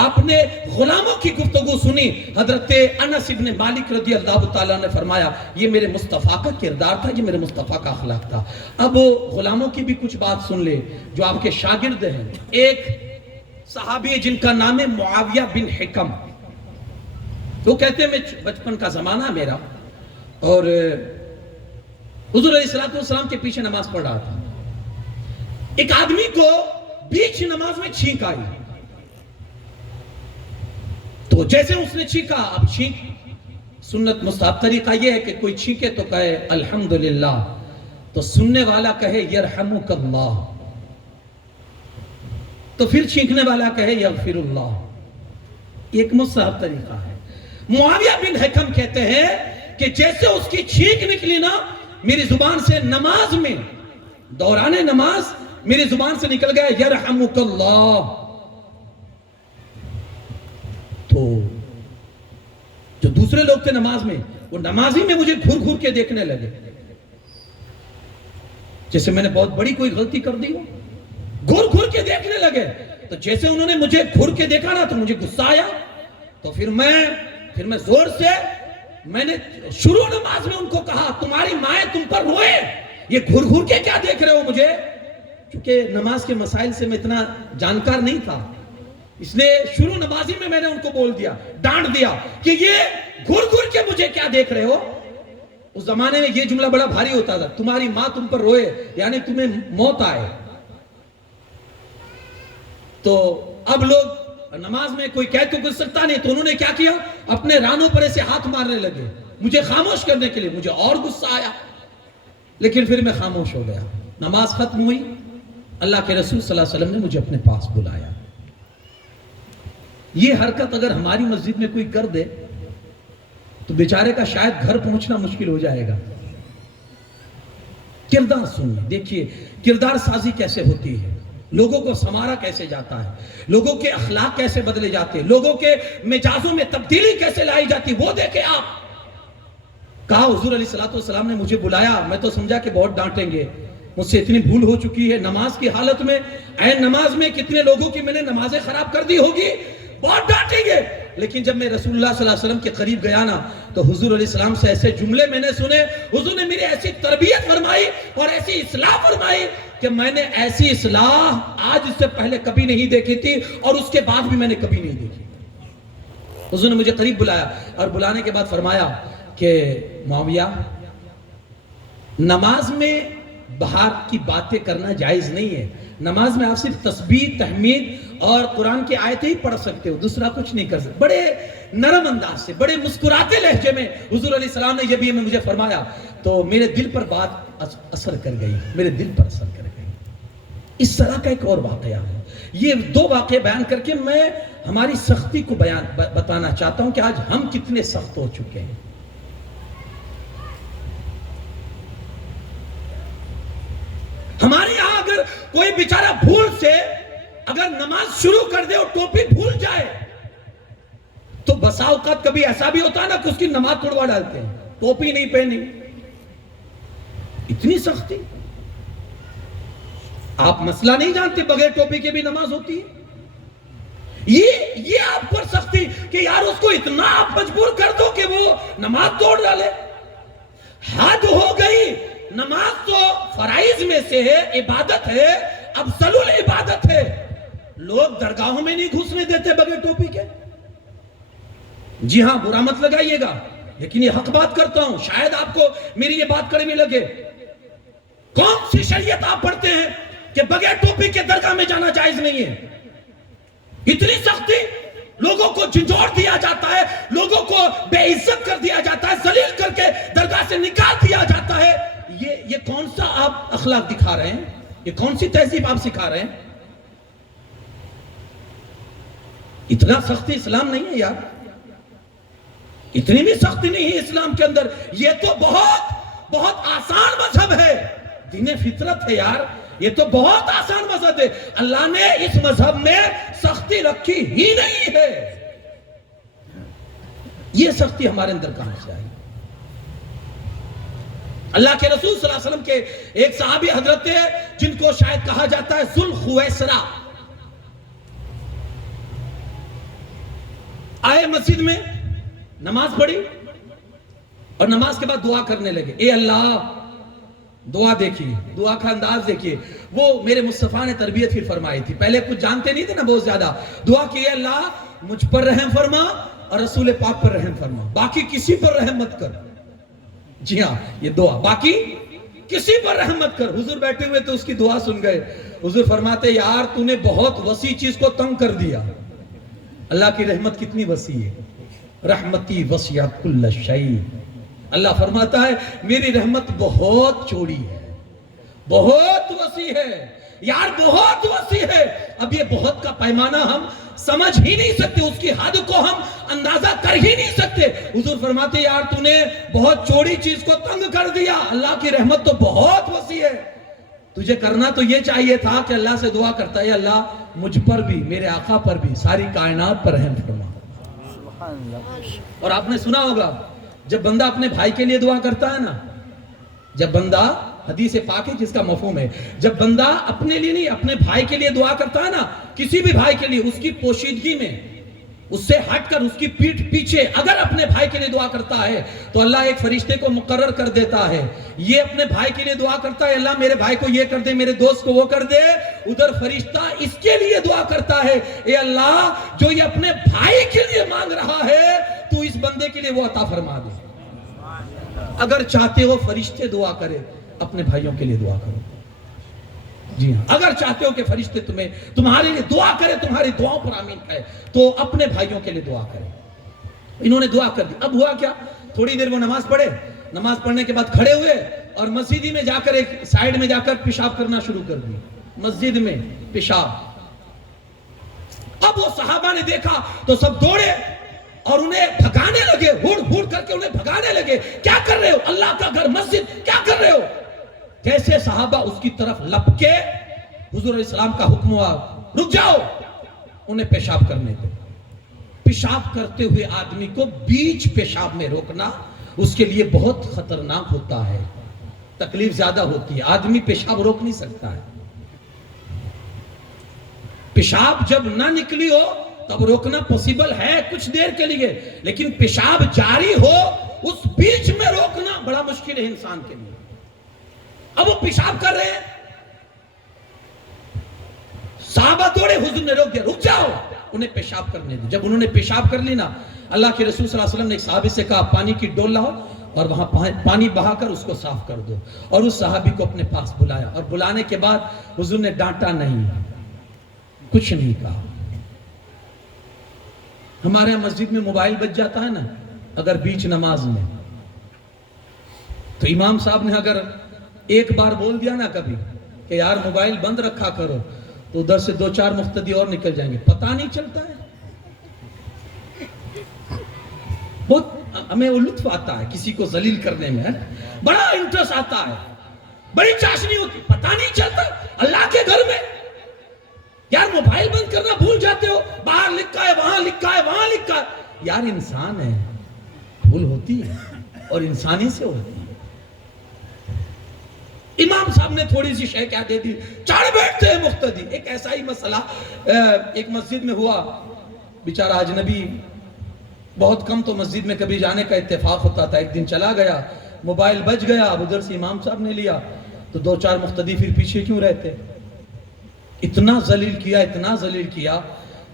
آپ نے غلاموں کی گفتگو سنی، حضرت انس ابن مالک رضی اللہ تعالیٰ نے فرمایا یہ میرے مصطفیٰ کا کردار تھا، یہ میرے مصطفیٰ کا اخلاق تھا۔ اب غلاموں کی بھی کچھ بات سن لے جو آپ کے شاگرد ہیں۔ ایک صحابی جن کا نام ہے معاویہ بن حکم، وہ کہتے ہیں میں بچپن کا زمانہ میرا اور حضور علیہ السلام کے پیچھے نماز پڑھ رہا تھا، ایک آدمی کو بیچ نماز میں چھینک آئی، تو جیسے اس نے چھینکا، اب چھینک سنت مستحب طریقہ یہ ہے کہ کوئی چھینکے تو کہے الحمدللہ، تو سننے والا کہے یرحمک اللہ، تو پھر چھینکنے والا کہے یغفر اللہ، ایک مستحب طریقہ ہے۔ معاویہ بن حکم کہتے ہیں کہ جیسے اس کی چھینک نکلی نا میری زبان سے، نماز میں دوران نماز میری زبان سے نکل گیا یرحمک اللہ، تو جو دوسرے لوگ تھے نماز میں وہ نمازی میں مجھے گھر گھر کے دیکھنے لگے، جیسے میں نے بہت بڑی کوئی غلطی کر دی ہو، گھر گھر کے دیکھنے لگے۔ تو جیسے انہوں نے مجھے گھر کے دیکھا نا تو مجھے غصہ آیا، تو پھر میں زور سے میں نے شروع نماز میں ان کو کہا تمہاری مائیں تم پر روئے، یہ گھر گھر کے کیا دیکھ رہے ہو مجھے؟ کیونکہ نماز کے مسائل سے میں اتنا جانکار نہیں تھا، اس لیے شروع نمازی میں میں نے ان کو بول دیا، ڈانٹ دیا کہ یہ گھر گھر کے مجھے کیا دیکھ رہے ہو۔ اس زمانے میں یہ جملہ بڑا بھاری ہوتا تھا، تمہاری ماں تم پر روئے یعنی تمہیں موت آئے۔ تو اب لوگ نماز میں کوئی کہہ تو کچھ سکتا نہیں، تو انہوں نے کیا کیا، اپنے رانوں پر ایسے ہاتھ مارنے لگے مجھے خاموش کرنے کے لیے، مجھے اور غصہ آیا، لیکن پھر میں خاموش ہو گیا۔ نماز ختم ہوئی، اللہ کے رسول صلی اللہ علیہ وسلم نے مجھے اپنے پاس بلایا۔ یہ حرکت اگر ہماری مسجد میں کوئی کر دے تو بیچارے کا شاید گھر پہنچنا مشکل ہو جائے گا۔ کردار سنیے، دیکھیے کردار سازی کیسے ہوتی ہے، لوگوں کو سنوارا کیسے جاتا ہے، لوگوں کے اخلاق کیسے بدلے جاتے ہیں، لوگوں کے مزاجوں میں تبدیلی کیسے لائی جاتی ہے، وہ دیکھیں آپ۔ کہا حضور علیہ السلام نے مجھے بلایا، میں تو سمجھا کہ بہت ڈانٹیں گے، مجھ سے اتنی بھول ہو چکی ہے نماز کی حالت میں، عین نماز میں کتنے لوگوں کی میں نے نمازیں خراب کر دی ہوگی، بہت ڈانٹیں گے۔ لیکن جب میں رسول اللہ صلی اللہ علیہ وسلم کے قریب گیا نا تو حضور علیہ السلام سے ایسے جملے میں نے سنے، حضور نے میری ایسی تربیت فرمائی اور ایسی اصلاح فرمائی کہ میں نے ایسی اصلاح آج اس سے پہلے کبھی نہیں دیکھی تھی اور اس کے بعد بھی میں نے کبھی نہیں دیکھی۔ حضور نے مجھے قریب بلایا اور بلانے کے بعد فرمایا کہ معاویہ، نماز میں باہر کی باتیں کرنا جائز نہیں ہے. نماز میں آپ صرف تسبیح، تحمید اور قرآن کی آیتیں ہی پڑھ سکتے ہو، دوسرا کچھ نہیں کر سکتے. بڑے نرم انداز سے، بڑے مسکراتے لہجے میں حضور علیہ السلام نے جب یہ مجھے فرمایا تو میرے دل پر بات اثر کر گئی، میرے دل پر اثر کر گئی. اس طرح کا ایک اور واقعہ ہے. یہ دو واقعے بیان کر کے میں ہماری سختی کو بتانا چاہتا ہوں کہ آج ہم کتنے سخت ہو چکے ہیں. ہمارے یہاں اگر کوئی بیچارہ بھول سے اگر نماز شروع کر دے اور ٹوپی بھول جائے تو بسا اوقات کبھی ایسا بھی ہوتا ہے نا کہ اس کی نماز توڑوا ڈالتے ہیں، ٹوپی نہیں پہنی. اتنی سختی. آپ مسئلہ نہیں جانتے بغیر ٹوپی کے بھی نماز ہوتی ہے. یہ آپ پر سختی کہ یار اس کو اتنا آپ مجبور کر دو کہ وہ نماز توڑ ڈالے. حد ہو گئی. نماز تو فرائض میں سے ہے، عبادت ہے، افضل العبادت ہے. لوگ درگاہوں میں نہیں گھسنے دیتے بغیر ٹوپی کے. جی ہاں، برا مت لگائیے گا، لیکن یہ حق بات کرتا ہوں، شاید آپ کو میری یہ بات کڑوی لگے. کون سی شریعت آپ پڑھتے ہیں کہ بغیر ٹوپی کے درگاہ میں جانا جائز نہیں ہے؟ اتنی سختی. لوگوں کو جھنجھوڑ دیا جاتا ہے، لوگوں کو بے عزت کر دیا جاتا ہے، ذلیل کر کے درگاہ سے نکال دیا جاتا ہے. یہ کون سا آپ اخلاق دکھا رہے ہیں؟ یہ کون سی تہذیب آپ سکھا رہے ہیں؟ اتنا سختی اسلام نہیں ہے یار. اتنی بھی سختی نہیں ہے اسلام کے اندر. یہ تو بہت بہت آسان مذہب ہے. دین فطرت ہے یار. یہ تو بہت آسان مذہب ہے. اللہ نے اس مذہب میں سختی رکھی ہی نہیں ہے. یہ سختی ہمارے اندر کہاں سے آئی؟ اللہ کے رسول صلی اللہ علیہ وسلم کے ایک صحابی حضرت تھے جن کو شاید کہا جاتا ہے ذوالخویسرہ. آئے مسجد میں، نماز پڑھی اور نماز کے بعد دعا کرنے لگے. اے اللہ، دعا دیکھیے، دعا کا انداز دیکھیے. وہ میرے مصطفیٰ نے تربیت پھر فرمائی تھی. پہلے کچھ جانتے نہیں تھے نا بہت زیادہ. دعا کی، اے اللہ مجھ پر رحم فرما اور رسول پاک پر رحم فرما، باقی کسی پر رحم مت کر. جی ہاں، یہ دعا، باقی کسی پر رحم مت کر. حضور بیٹھے ہوئے تو اس کی دعا سن گئے. حضور فرماتے یار تو نے بہت وسیع چیز کو تنگ کر دیا. اللہ کی رحمت کتنی وسیع ہے. رحمتی وسعت کل شیء. اللہ فرماتا ہے میری رحمت بہت چوڑی ہے، بہت وسیع ہے یار، بہت وسیع ہے. اب یہ بہت کا پیمانہ ہم سمجھ ہی نہیں سکتے، اس کی حد کو ہم اندازہ کر ہی نہیں سکتے. حضور فرماتے یار تو نے بہت چوڑی چیز کو تنگ کر دیا. اللہ کی رحمت تو بہت وسیع ہے. تجھے کرنا تو یہ چاہیے تھا کہ اللہ سے دعا کرتا ہے اللہ مجھ پر بھی، میرے آقا پر بھی، ساری کائنات پر رحم فرما. اور آپ نے سنا ہوگا جب بندہ اپنے بھائی کے لیے دعا کرتا ہے نا، جب بندہ، حدیث پاک ہے جس کا مفہوم ہے، جب بندہ اپنے لیے نہیں اپنے بھائی کے لیے دعا کرتا ہے نا، کسی بھی بھائی کے لیے، اس کی پوشیدگی میں، اس سے ہٹ کر، اس کی پیٹھ پیچھے اگر اپنے بھائی کے لیے دعا کرتا ہے تو اللہ ایک فرشتے کو مقرر کر دیتا ہے. یہ اپنے بھائی کے لیے دعا کرتا ہے اللہ میرے بھائی کو یہ کر دے، میرے دوست کو وہ کر دے. ادھر فرشتہ اس کے لیے دعا کرتا ہے اے اللہ جو یہ اپنے بھائی کے لیے مانگ رہا ہے تو اس بندے کے لیے وہ عطا فرما دے. اگر چاہتے ہو فرشتے دعا کرے، اپنے بھائیوں کے لیے دعا کرو. جی ہاں، اگر چاہتے ہو کہ فرشتے تمہارے لیے دعا کرے، تمہاری دعاؤں پر آمین کہے، تو اپنے بھائیوں کے لیے دعا کرے. انہوں نے دعا کر دی. اب ہوا کیا، تھوڑی دیر وہ نماز پڑھے، نماز پڑھنے کے بعد کھڑے ہوئے اور مسجد میں جا کر ایک سائیڈ میں جا کر پیشاب کرنا شروع کر دی. مسجد میں پیشاب. اب وہ صحابہ نے دیکھا تو سب دوڑے اور انہیں بھگانے لگے، ہڑ ہڑ کر کے انہیں بھگانے لگے. کیا کر رہے ہو، اللہ کا گھر مسجد، کیا کر رہے ہو؟ جیسے صحابہ اس کی طرف لپکے، حضور علیہ السلام کا حکم ہوا رک جاؤ، انہیں پیشاب کرنے دو. پیشاب کرتے ہوئے آدمی کو بیچ پیشاب میں روکنا اس کے لیے بہت خطرناک ہوتا ہے، تکلیف زیادہ ہوتی ہے. آدمی پیشاب روک نہیں سکتا ہے. پیشاب جب نہ نکلی ہو تب روکنا پوسیبل ہے کچھ دیر کے لیے، لیکن پیشاب جاری ہو اس بیچ میں روکنا بڑا مشکل ہے انسان کے لیے. اب وہ پیشاب کر رہے ہیں، صحابہ دوڑے، حضور نے روک دیا، رک جاؤ، انہیں پیشاب کرنے دو. جب انہوں نے پیشاب کر لی نا، اللہ کے رسول صلی اللہ علیہ وسلم نے ایک صحابی سے کہا پانی کی ڈول لاؤ اور وہاں پانی بہا کر اس کو صاف کر دو. اور اس صحابی کو اپنے پاس بلایا, اور بلانے کے بعد حضور نے ڈانٹا نہیں, کچھ نہیں کہا. ہمارے مسجد میں موبائل بج جاتا ہے نا اگر بیچ نماز میں, تو امام صاحب نے اگر ایک بار بول دیا نا کبھی کہ یار موبائل بند رکھا کرو, تو ادھر سے 2-4 مقتدی اور نکل جائیں گے, پتہ نہیں چلتا ہے. بہت ہمیں وہ لطف آتا ہے کسی کو ذلیل کرنے میں, بڑا انٹرسٹ آتا ہے, بڑی چاشنی ہوتی, پتہ نہیں چلتا اللہ کے گھر میں. یار موبائل بند کرنا بھول جاتے ہو, باہر لکھا ہے, وہاں لکھا ہے, وہاں لکھا ہے. یار انسان ہے, بھول ہوتی ہے اور انسانی سے ہوتی ہے. امام صاحب نے تھوڑی سی شے کیا دے دی, چڑھ بیٹھتے ہیں مقتدی. ایک ایسا ہی مسئلہ ایک مسجد میں ہوا, بیچارہ اجنبی, بہت کم تو مسجد میں کبھی جانے کا اتفاق ہوتا تھا. ایک دن چلا گیا, موبائل بج گیا, اب ادھر سے امام صاحب نے لیا, تو 2-4 مقتدی پھر پیچھے کیوں رہتے. اتنا ذلیل کیا, اتنا ذلیل کیا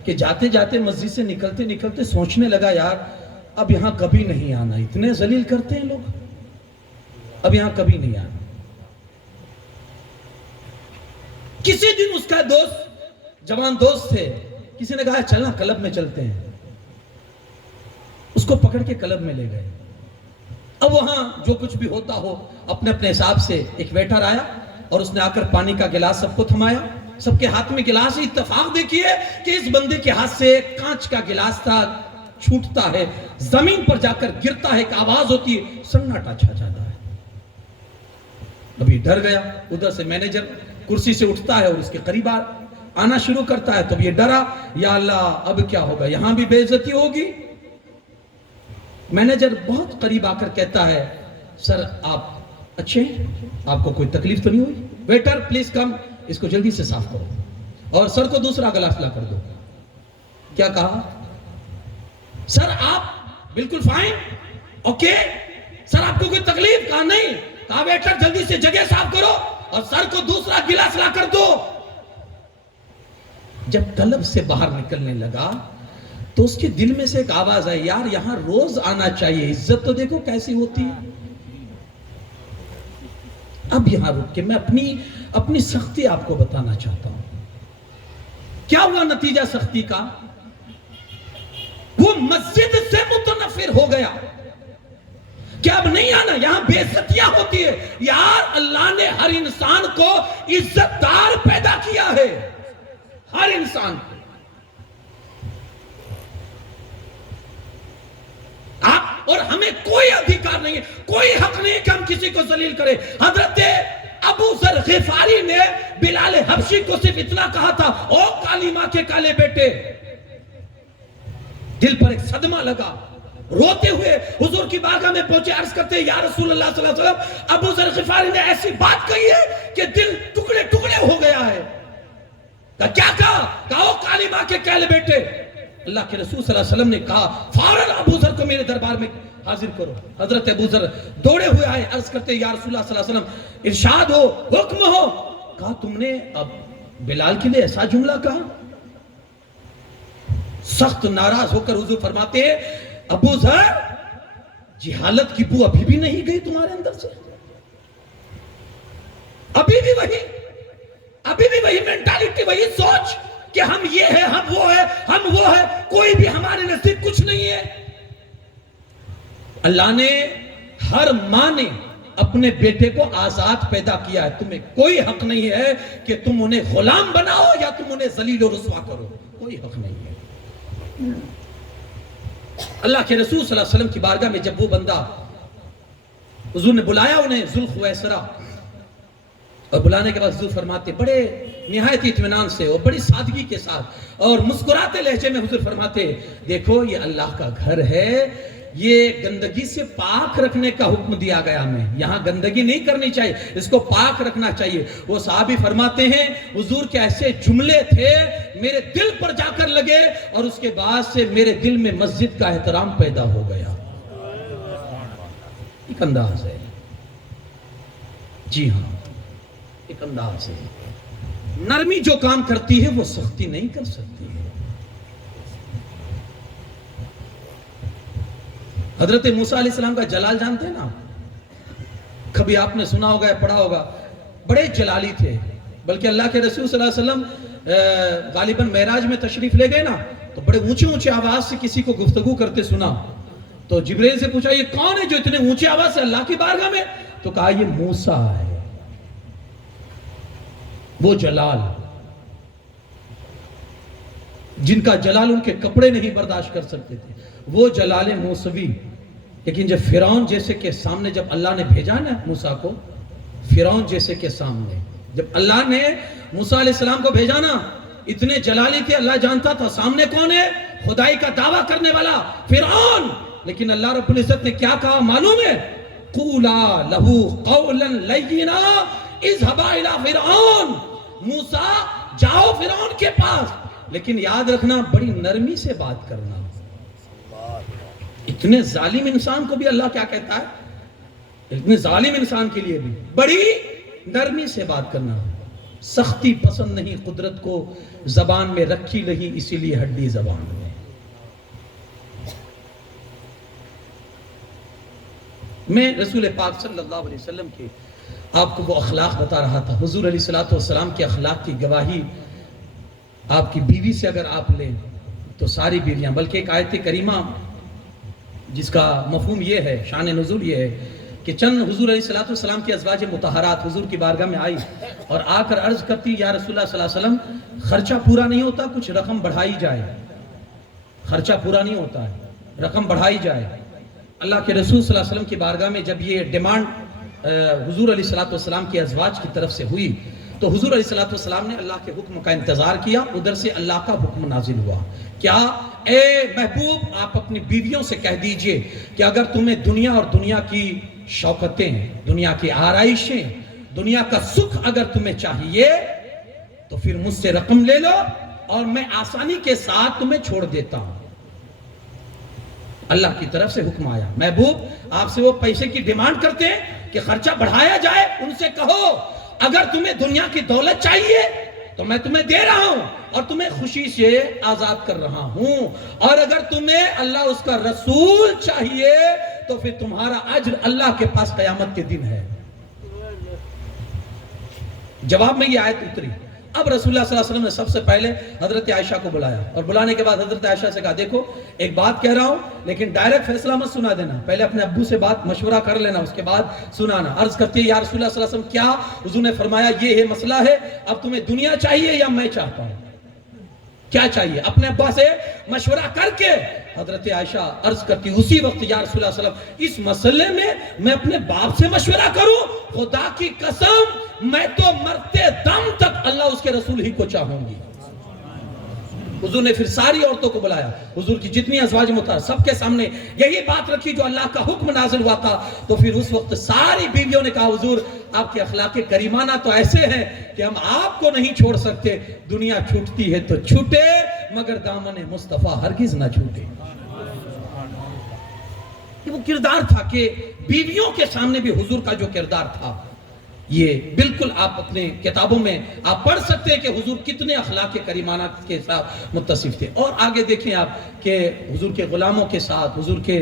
کہ جاتے جاتے مسجد سے نکلتے نکلتے سوچنے لگا یار اب یہاں کبھی نہیں آنا. اتنے ذلیل کرتے ہیں لوگ, اب یہاں کبھی نہیں آنا. کسی دن اس کا دوست, جوان دوست تھے, کسی نے کہا چلنا کلب میں چلتے ہیں. اس کو پکڑ کے کلب میں لے گئے. اب وہاں جو کچھ بھی ہوتا ہو اپنے اپنے حساب سے, ایک ویٹر آیا اور اس نے آ کر پانی کا گلاس سب کو تھمایا. سب کے ہاتھ میں گلاس ہے. اتفاق دیکھیے کہ اس بندے کے ہاتھ سے کانچ کا گلاس تھا, چھوٹتا ہے, زمین پر جا کر گرتا ہے, ایک آواز ہوتی ہے, سناٹا چھا جاتا ہے. ابھی ڈر گیا. ادھر سے مینیجر کرسی سے اٹھتا ہے اور اس کے قریب آنا شروع کرتا ہے. تو یہ ڈرا, یا اللہ اب کیا ہوگا, یہاں بھی بے عزتی ہوگی. مینیجر بہت قریب آ کر کہتا ہے, سر آپ اچھے ہیں, آپ کو کوئی تکلیف تو نہیں ہوئی؟ ویٹر پلیز کم, اس کو جلدی سے صاف کرو, اور سر کو دوسرا گلاس لا کر دو. کیا کہا؟ سر آپ بالکل فائن, اوکے. سر آپ کو کوئی تکلیف؟ کہا نہیں. کہا ویٹر جلدی سے جگہ صاف کرو اور سر کو دوسرا گلاس لا کر دو. جب کلب سے باہر نکلنے لگا تو اس کے دل میں سے ایک آواز آئی, یار یہاں روز آنا چاہیے, عزت تو دیکھو کیسی ہوتی ہے. اب یہاں رک کے میں اپنی سختی آپ کو بتانا چاہتا ہوں. کیا ہوا نتیجہ سختی کا؟ وہ مسجد سے متنفر ہو گیا کہ اب نہیں آنا, یہاں بے عزتیاں ہوتی ہے. یار اللہ نے ہر انسان کو عزت دار پیدا کیا ہے, ہر انسان کو. اور ہمیں کوئی ادھیکار نہیں ہے, کوئی حق نہیں ہے کہ ہم کسی کو ذلیل کریں. حضرت ابو ذر غفاری نے بلال حبشی کو صرف اتنا کہا تھا, او کالی ماں کے کالے بیٹے. دل پر ایک صدمہ لگا, روتے ہوئے حضور کی بارگاہ میں پہنچے, عرض کرتے یا رسول اللہ صلی اللہ علیہ وسلم, ابو ذر غفاری نے ایسی بات کہی ہے کہ دل ٹکڑے ٹکڑے ہو گیا ہے. کیا کہا؟ او کالی ماں کے کالے بیٹے. اللہ کے رسول صلی اللہ علیہ وسلم نے کہا فوراً ابو ذر کو میرے دربار میں حاضر کرو. حضرت ابو ذر دوڑے ہوئے آئے, عرض کرتے یا رسول اللہ صلی اللہ علیہ وسلم ارشاد ہو, حکم ہو. کہا تم نے اب بلال کے لیے ایسا جملہ کہا؟ سخت ناراض ہو کر حضور فرماتے ہیں, ابو ذر جہالت کی بو ابھی بھی نہیں گئی تمہارے اندر سے, ابھی بھی وہی مینٹالٹی, وہی سوچ کہ ہم یہ ہے, ہم وہ ہے, ہم وہ ہے, کوئی بھی ہمارے نصیب کچھ نہیں ہے. اللہ نے, ہر ماں نے اپنے بیٹے کو آزاد پیدا کیا ہے. تمہیں کوئی حق نہیں ہے کہ تم انہیں غلام بناؤ یا تم انہیں ذلیل و رسوا کرو, کوئی حق نہیں ہے. اللہ کے رسول صلی اللہ علیہ وسلم کی بارگاہ میں جب وہ بندہ, حضور نے بلایا انہیں ذوالخویسرہ, اور بلانے کے بعد حضور فرماتے بڑے نہایت اطمینان سے اور بڑی سادگی کے ساتھ اور مسکراتے لہجے میں حضور فرماتے, دیکھو یہ اللہ کا گھر ہے, یہ گندگی سے پاک رکھنے کا حکم دیا گیا ہمیں, یہاں گندگی نہیں کرنی چاہیے, اس کو پاک رکھنا چاہیے. وہ صحابی فرماتے ہیں حضور کے ایسے جملے تھے میرے دل پر جا کر لگے, اور اس کے بعد سے میرے دل میں مسجد کا احترام پیدا ہو گیا. ایک انداز ہے, جی ہاں ایک انداز ہے. نرمی جو کام کرتی ہے وہ سختی نہیں کر سکتی ہے. حضرت موسیٰ علیہ السلام کا جلال جانتے ہیں نا؟ کبھی آپ نے سنا ہوگا یا پڑھا ہوگا، بڑے جلالی تھے، بلکہ اللہ کے رسول صلی اللہ علیہ وسلم غالباً معراج میں تشریف لے گئے نا، تو بڑے اونچے اونچے آواز سے کسی کو گفتگو کرتے سنا، تو جبریل سے پوچھا یہ کون ہے جو اتنے اونچے آواز سے اللہ کی بارگاہ میں؟ تو کہا یہ موسیٰ ہے، وہ جلال جن کا جلال ان کے کپڑے نہیں برداشت کر سکتے تھے، وہ جلال موسوی۔ لیکن جب فرعون جیسے کے سامنے جب اللہ نے بھیجا نا موسیٰ کو، فرعون جیسے کے سامنے جب اللہ نے موسیٰ علیہ السلام کو بھیجا نا، اتنے جلالی تھے، اللہ جانتا تھا سامنے کون ہے، خدائی کا دعویٰ کرنے والا فرعون۔ لیکن اللہ رب العزت نے کیا کہا معلوم ہے؟ قولا لہو قولا لینا اذهبا الی فرعون، موسیٰ جاؤ فرعون کے پاس، لیکن یاد رکھنا بڑی نرمی سے بات کرنا۔ اتنے ظالم انسان کو بھی اللہ کیا کہتا ہے؟ اتنے ظالم انسان کے لیے بھی بڑی نرمی سے بات کرنا۔ سختی پسند نہیں، قدرت کو زبان میں رکھی نہیں، اسی لیے ہڈی زبان میں۔ میں رسول پاک صلی اللہ علیہ وسلم کے آپ کو وہ اخلاق بتا رہا تھا، حضور علیہ السلام کے اخلاق کی گواہی آپ کی بیوی سے اگر آپ لیں تو ساری بیویاں، بلکہ ایک آیت کریمہ جس کا مفہوم یہ ہے، شان نزول یہ ہے کہ چند حضور علیہ السلام کی ازواج مطہرات حضور کی بارگاہ میں آئی اور آ کر عرض کرتی یا رسول اللہ صلی اللہ علیہ وسلم خرچہ پورا نہیں ہوتا، کچھ رقم بڑھائی جائے، خرچہ پورا نہیں ہوتا ہے، رقم بڑھائی جائے۔ اللہ کے رسول صلی اللہ علیہ وسلم کی بارگاہ میں جب یہ ڈیمانڈ حضور علیہ السلام کی ازواج کی طرف سے ہوئی تو حضور علیہ السلام نے اللہ کے حکم کا انتظار کیا، ادھر سے اللہ کا حکم نازل ہوا، کیا اے محبوب آپ اپنی بیویوں سے کہہ دیجئے کہ اگر تمہیں دنیا اور دنیا کی شوکتیں، دنیا کی آرائشیں، دنیا کا سکھ اگر تمہیں چاہیے تو پھر مجھ سے رقم لے لو اور میں آسانی کے ساتھ تمہیں چھوڑ دیتا ہوں۔ اللہ کی طرف سے حکم آیا، محبوب آپ سے وہ پیسے کی ڈیمانڈ کرتے ہیں کہ خرچہ بڑھایا جائے، ان سے کہو اگر تمہیں دنیا کی دولت چاہیے تو میں تمہیں دے رہا ہوں اور تمہیں خوشی سے آزاد کر رہا ہوں، اور اگر تمہیں اللہ اس کا رسول چاہیے تو پھر تمہارا اجر اللہ کے پاس قیامت کے دن ہے۔ جواب میں یہ آیت اتری۔ اب رسول اللہ صلی اللہ علیہ وسلم نے سب سے پہلے حضرت عائشہ کو بلایا اور بلانے کے بعد حضرت عائشہ سے کہا دیکھو ایک بات کہہ رہا ہوں لیکن ڈائریکٹ فیصلہ مت سنا دینا، پہلے اپنے ابو سے بات مشورہ کر لینا، اس کے بعد سنانا۔ عرض کرتی ہے یا رسول اللہ صلی اللہ علیہ وسلم کیا؟ حضور نے فرمایا یہ ہے مسئلہ ہے، اب تمہیں دنیا چاہیے یا میں چاہتا ہوں، کیا چاہیے؟ اپنے ابا سے مشورہ کر کے حضرت عائشہ عرض کرتی اسی وقت یا رسول اللہ صلی اللہ علیہ وسلم اس مسئلے میں اپنے باپ سے مشورہ کروں؟ خدا کی قسم میں تو مرتے دم تک اللہ اس کے رسول ہی کو چاہوں گی۔ حضور نے پھر ساری عورتوں کو بلایا، حضور کی جتنی ازواج مطہرہ سب کے سامنے یہی بات رکھی جو اللہ کا حکم نازل ہوا تھا۔ تو پھر اس وقت ساری بیویوں نے کہا حضور آپ کے اخلاق کریمانہ تو ایسے ہیں کہ ہم آپ کو نہیں چھوڑ سکتے، دنیا چھوٹتی ہے تو چھوٹے مگر دامن مصطفیٰ ہرگز نہ چھوٹے۔ یہ وہ کردار تھا کہ بیویوں کے سامنے بھی حضور کا جو کردار تھا یہ بالکل آپ اپنے کتابوں میں آپ پڑھ سکتے ہیں کہ حضور کتنے اخلاق کریمانہ کے ساتھ متصف تھے۔ اور آگے دیکھیں آپ کہ حضور کے غلاموں کے ساتھ، حضور کے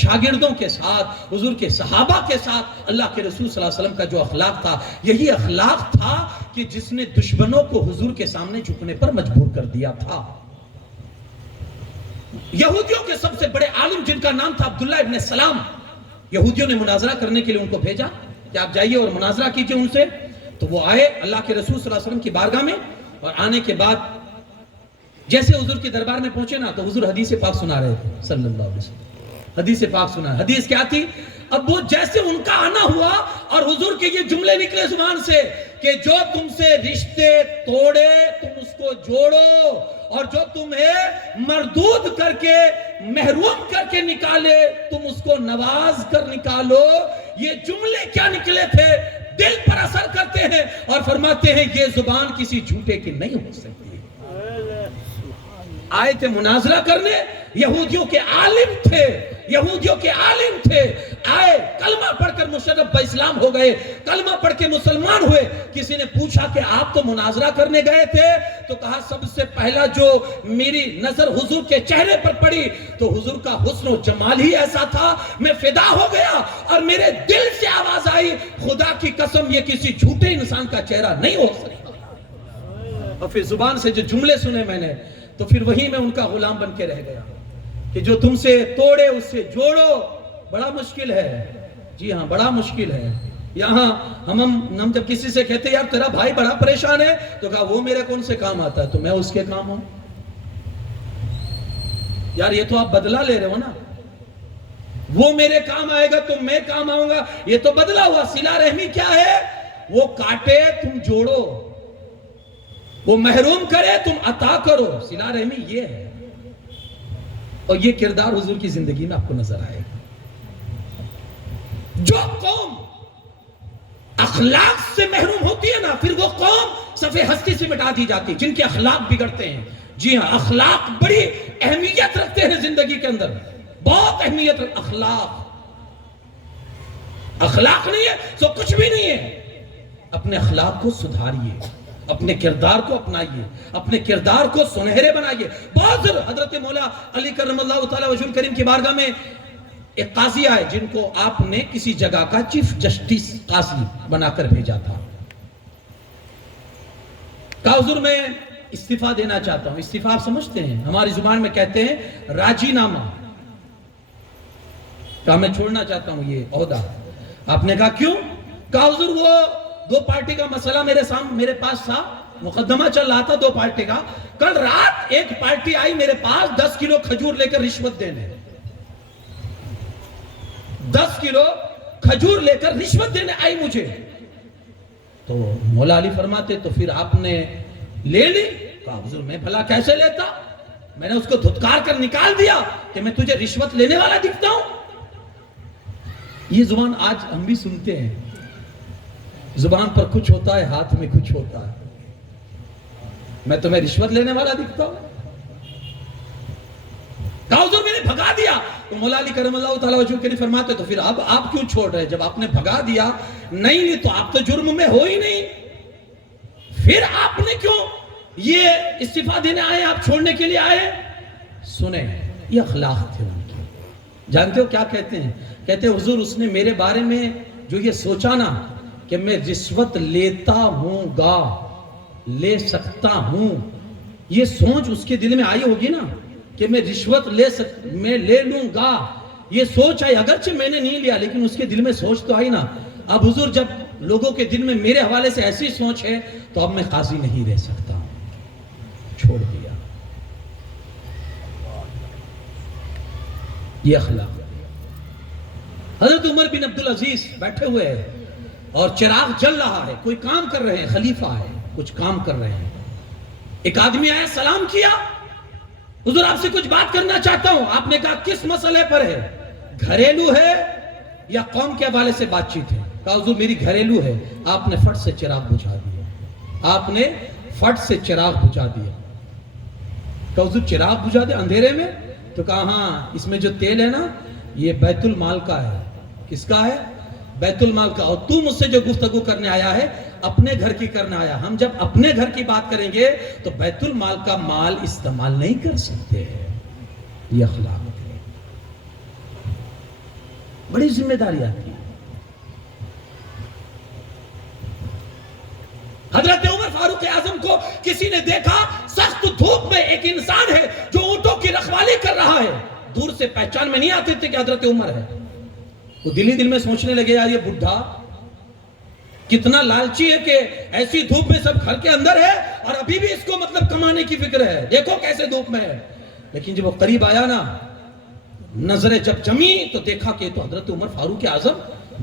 شاگردوں کے ساتھ، حضور کے صحابہ کے ساتھ اللہ کے رسول صلی اللہ علیہ وسلم کا جو اخلاق تھا یہی اخلاق تھا کہ جس نے دشمنوں کو حضور کے سامنے جھکنے پر مجبور کر دیا تھا۔ یہودیوں کے سب سے بڑے عالم جن کا نام تھا عبداللہ ابن سلام، یہودیوں نے مناظرہ کرنے کے لیے ان کو بھیجا کہ آپ جائیے اور مناظرہ کیجئے ان سے، تو وہ آئے اللہ کے رسول صلی اللہ علیہ وسلم کی بارگاہ میں، اور آنے کے بعد جیسے حضور کے دربار میں پہنچے نا تو حضور حدیث پاک سنا رہے تھے صلی اللہ علیہ وسلم، حدیث پاک سنا۔ حدیث کیا تھی؟ اب وہ جیسے ان کا آنا ہوا اور حضور کے یہ جملے نکلے زبان سے کہ جو تم سے رشتے توڑے تم اس کو جوڑو، اور جو تمہیں مردود کر کے محروم کر کے نکالے تم اس کو نواز کر نکالو۔ یہ جملے کیا نکلے تھے؟ دل پر اثر کرتے ہیں اور فرماتے ہیں یہ زبان کسی جھوٹے کی نہیں ہو سکتی۔ آئے تھے مناظرہ کرنے، یہودیوں کے عالم تھے، یہودیوں کے عالم تھے، آئے, کلمہ پڑھ کر مشرف اسلام ہو گئے, کلمہ پڑھ کے مسلمان ہوئے. کسی نے پوچھا کہ آپ تو مناظرہ کرنے گئے تھے, تو کہا سب سے پہلا جو میری نظر حضور کے چہرے پر پڑی تو حضور کا حسن و جمال ہی ایسا تھا, میں فدا ہو گیا اور میرے دل سے آواز آئی, خدا کی قسم یہ کسی جھوٹے انسان کا چہرہ نہیں ہو سکتا. اور پھر زبان سے جو جملے سنے میں نے, تو پھر وہی میں ان کا غلام بن کے رہ گیا کہ جو تم سے توڑے اس سے جوڑو. بڑا مشکل ہے, جی ہاں بڑا مشکل ہے. یہاں ہم جب کسی سے کہتے ہیں یار تیرا بھائی بڑا پریشان ہے, تو کہا وہ میرے کون سے کام آتا ہے, تو میں اس کے کام ہوں. یار یہ تو آپ بدلہ لے رہے ہو نا, وہ میرے کام آئے گا تو میں کام آؤں گا, یہ تو بدلہ ہوا. صلہ رحمی کیا ہے؟ وہ کاٹے تم جوڑو, وہ محروم کرے تم عطا کرو. صلہ رحمی یہ ہے, اور یہ کردار حضور کی زندگی میں آپ کو نظر آئے گا. جو قوم اخلاق سے محروم ہوتی ہے نا, پھر وہ قوم صفحہ ہستی سے مٹا دی جاتی, جن کے اخلاق بگڑتے ہیں. جی ہاں, اخلاق بڑی اہمیت رکھتے ہیں زندگی کے اندر, بہت اہمیت. اخلاق نہیں ہے تو کچھ بھی نہیں ہے. اپنے اخلاق کو سدھاریے, اپنے کردار کو اپنائیے, اپنے کردار کو سنہرے بنائیے. بہت ضرور. حضرت مولا علی کرم اللہ تعالی وجہ الکریم کی بارگاہ میں ایک قاضی آئے جن کو آپ نے کسی جگہ کا چیف جسٹس قاضی بنا کر بھیجا تھا. کہا حضور میں استعفیٰ دینا چاہتا ہوں. استعفیٰ آپ سمجھتے ہیں, ہماری زبان میں کہتے ہیں راجی نامہ. کہا میں چھوڑنا چاہتا ہوں یہ عہدہ. آپ نے کہا کیوں؟ کہا حضور وہ 2 پارٹی کا مسئلہ میرے پاس تھا, مقدمہ چل رہا تھا 2 پارٹی کا. کل رات ایک پارٹی آئی میرے پاس 10 کلو کھجور لے کر رشوت دینے, 10 کلو کھجور لے کر رشوت دینے آئی مجھے. تو مولا علی فرماتے تو پھر آپ نے لے لی؟ کہا حضور میں بھلا کیسے لیتا, میں نے اس کو دھتکار کر نکال دیا کہ میں تجھے رشوت لینے والا دکھتا ہوں. یہ زبان آج ہم بھی سنتے ہیں, زبان پر کچھ ہوتا ہے, ہاتھ میں کچھ ہوتا ہے. میں تمہیں رشوت لینے والا دکھتا ہوں. کہا حضور میں نے بھگا دیا. تو مولا علی کرم اللہ تعالی وجہ الکریم فرماتے تو پھر اب آپ کیوں چھوڑ رہے؟ جب آپ نے بھگا دیا نہیں تو آپ تو جرم میں ہو ہی نہیں, پھر آپ نے کیوں یہ استعفیٰ دینے آئے, آپ چھوڑنے کے لیے آئے؟ سنیں, یہ اخلاق تھے ان کی. جانتے ہو کیا کہتے ہیں؟ کہتے ہیں حضور اس نے میرے بارے میں جو یہ سوچا نا کہ میں رشوت لیتا ہوں گا, لے سکتا ہوں, یہ سوچ اس کے دل میں آئی ہوگی نا کہ میں رشوت میں لے لوں گا. یہ سوچ آئی, اگرچہ میں نے نہیں لیا لیکن اس کے دل میں سوچ تو آئی نا. اب حضور جب لوگوں کے دل میں میرے حوالے سے ایسی سوچ ہے تو اب میں قاضی نہیں رہ سکتا, چھوڑ دیا. یہ اخلاق. حضرت عمر بن عبدالعزیز بیٹھے ہوئے ہیں اور چراغ جل رہا ہے, کوئی کام کر رہے ہیں, خلیفہ ہے, کچھ کام کر رہے ہیں. ایک آدمی آیا, سلام کیا, حضور آپ سے کچھ بات کرنا چاہتا ہوں. آپ نے کہا کس مسئلے پر ہے, گھریلو ہے یا قوم کے حوالے سے بات چیت ہے؟ کہا حضور میری گھریلو ہے. آپ نے فٹ سے چراغ بجھا دیا, آپ نے فٹ سے چراغ بجھا دیا. کہا حضور چراغ بجھا دیا اندھیرے میں؟ تو کہا ہاں, اس میں جو تیل ہے نا یہ بیت المال کا ہے. کس کا ہے؟ بیت المال کا. اور تو مجھ سے جو گفتگو کرنے آیا ہے اپنے گھر کی کرنا آیا. ہم جب اپنے گھر کی بات کریں گے تو بیت المال کا مال استعمال نہیں کر سکتے. یہ اخلاق ہے, بڑی ذمہ داری آتی ہے. حضرت عمر فاروق اعظم کو کسی نے دیکھا, سخت دھوپ میں ایک انسان ہے جو اونٹوں کی رکھوالی کر رہا ہے. دور سے پہچان میں نہیں آتے تھے کہ حضرت عمر ہے. وہ دل میں سوچنے لگے یار یہ بڈھا کتنا لالچی ہے کہ ایسی دھوپ میں سب گھر کے اندر ہے اور ابھی بھی اس کو مطلب کمانے کی فکر ہے, دیکھو کیسے دھوپ میں ہے. لیکن جب وہ قریب آیا نا, نظریں جب جمی تو دیکھا کہ تو حضرت عمر فاروق اعظم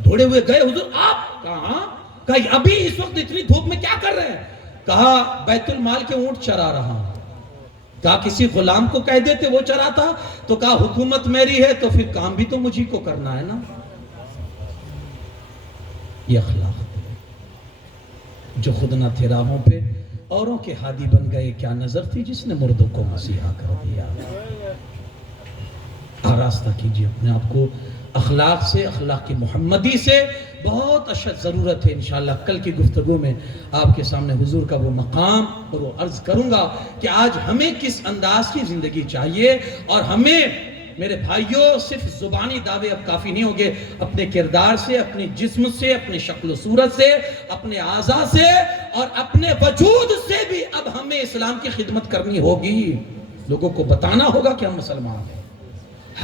دوڑے ہوئے گئے. حضور آپ کہاں؟ کہا ابھی اس وقت اتنی دھوپ میں کیا کر رہے ہیں؟ کہا بیت المال کے اونٹ چرا رہا ہوں. کہا کسی غلام کو کہہ دیتے وہ چراتا. تو کہا حکومت میری ہے تو پھر کام بھی تو مجھے کو کرنا ہے نا. یہ اخلاق جو خود نہ تھے راہوں پہ اوروں کے ہادی بن گئے. کیا نظر تھی جس نے مردوں کو مسیحا کر دیا. آراستہ کیجئے اپنے آپ کو, اخلاق سے، اخلاق کی محمدی سے بہت اشد ضرورت ہے۔ انشاءاللہ کل کی گفتگو میں آپ کے سامنے حضور کا وہ مقام اور وہ عرض کروں گا کہ آج ہمیں کس انداز کی زندگی چاہیے، اور ہمیں میرے بھائیوں صرف زبانی دعوے اب کافی نہیں ہوگے، اپنے کردار سے، اپنے جسم سے، اپنے شکل و صورت سے، اپنے اعضاء سے اور اپنے وجود سے بھی اب ہمیں اسلام کی خدمت کرنی ہوگی، لوگوں کو بتانا ہوگا کہ ہم مسلمان ہیں۔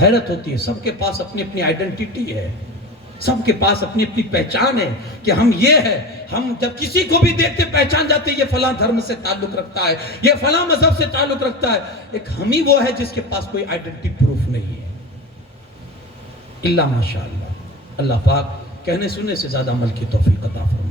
حیرت ہوتی ہے، سب کے پاس اپنی اپنی آئیڈنٹیٹی ہے، سب کے پاس اپنی اپنی پہچان ہے کہ ہم یہ ہے۔ ہم جب کسی کو بھی دیکھتے پہچان جاتے یہ فلاں دھرم سے تعلق رکھتا ہے، یہ فلاں مذہب سے تعلق رکھتا ہے۔ ایک ہم ہی وہ ہے جس کے پاس کوئی آئیڈنٹی پروف نہیں ہے، الا ماشاءاللہ۔ اللہ پاک کہنے سننے سے زیادہ عمل کی توفیق عطا فرمائے۔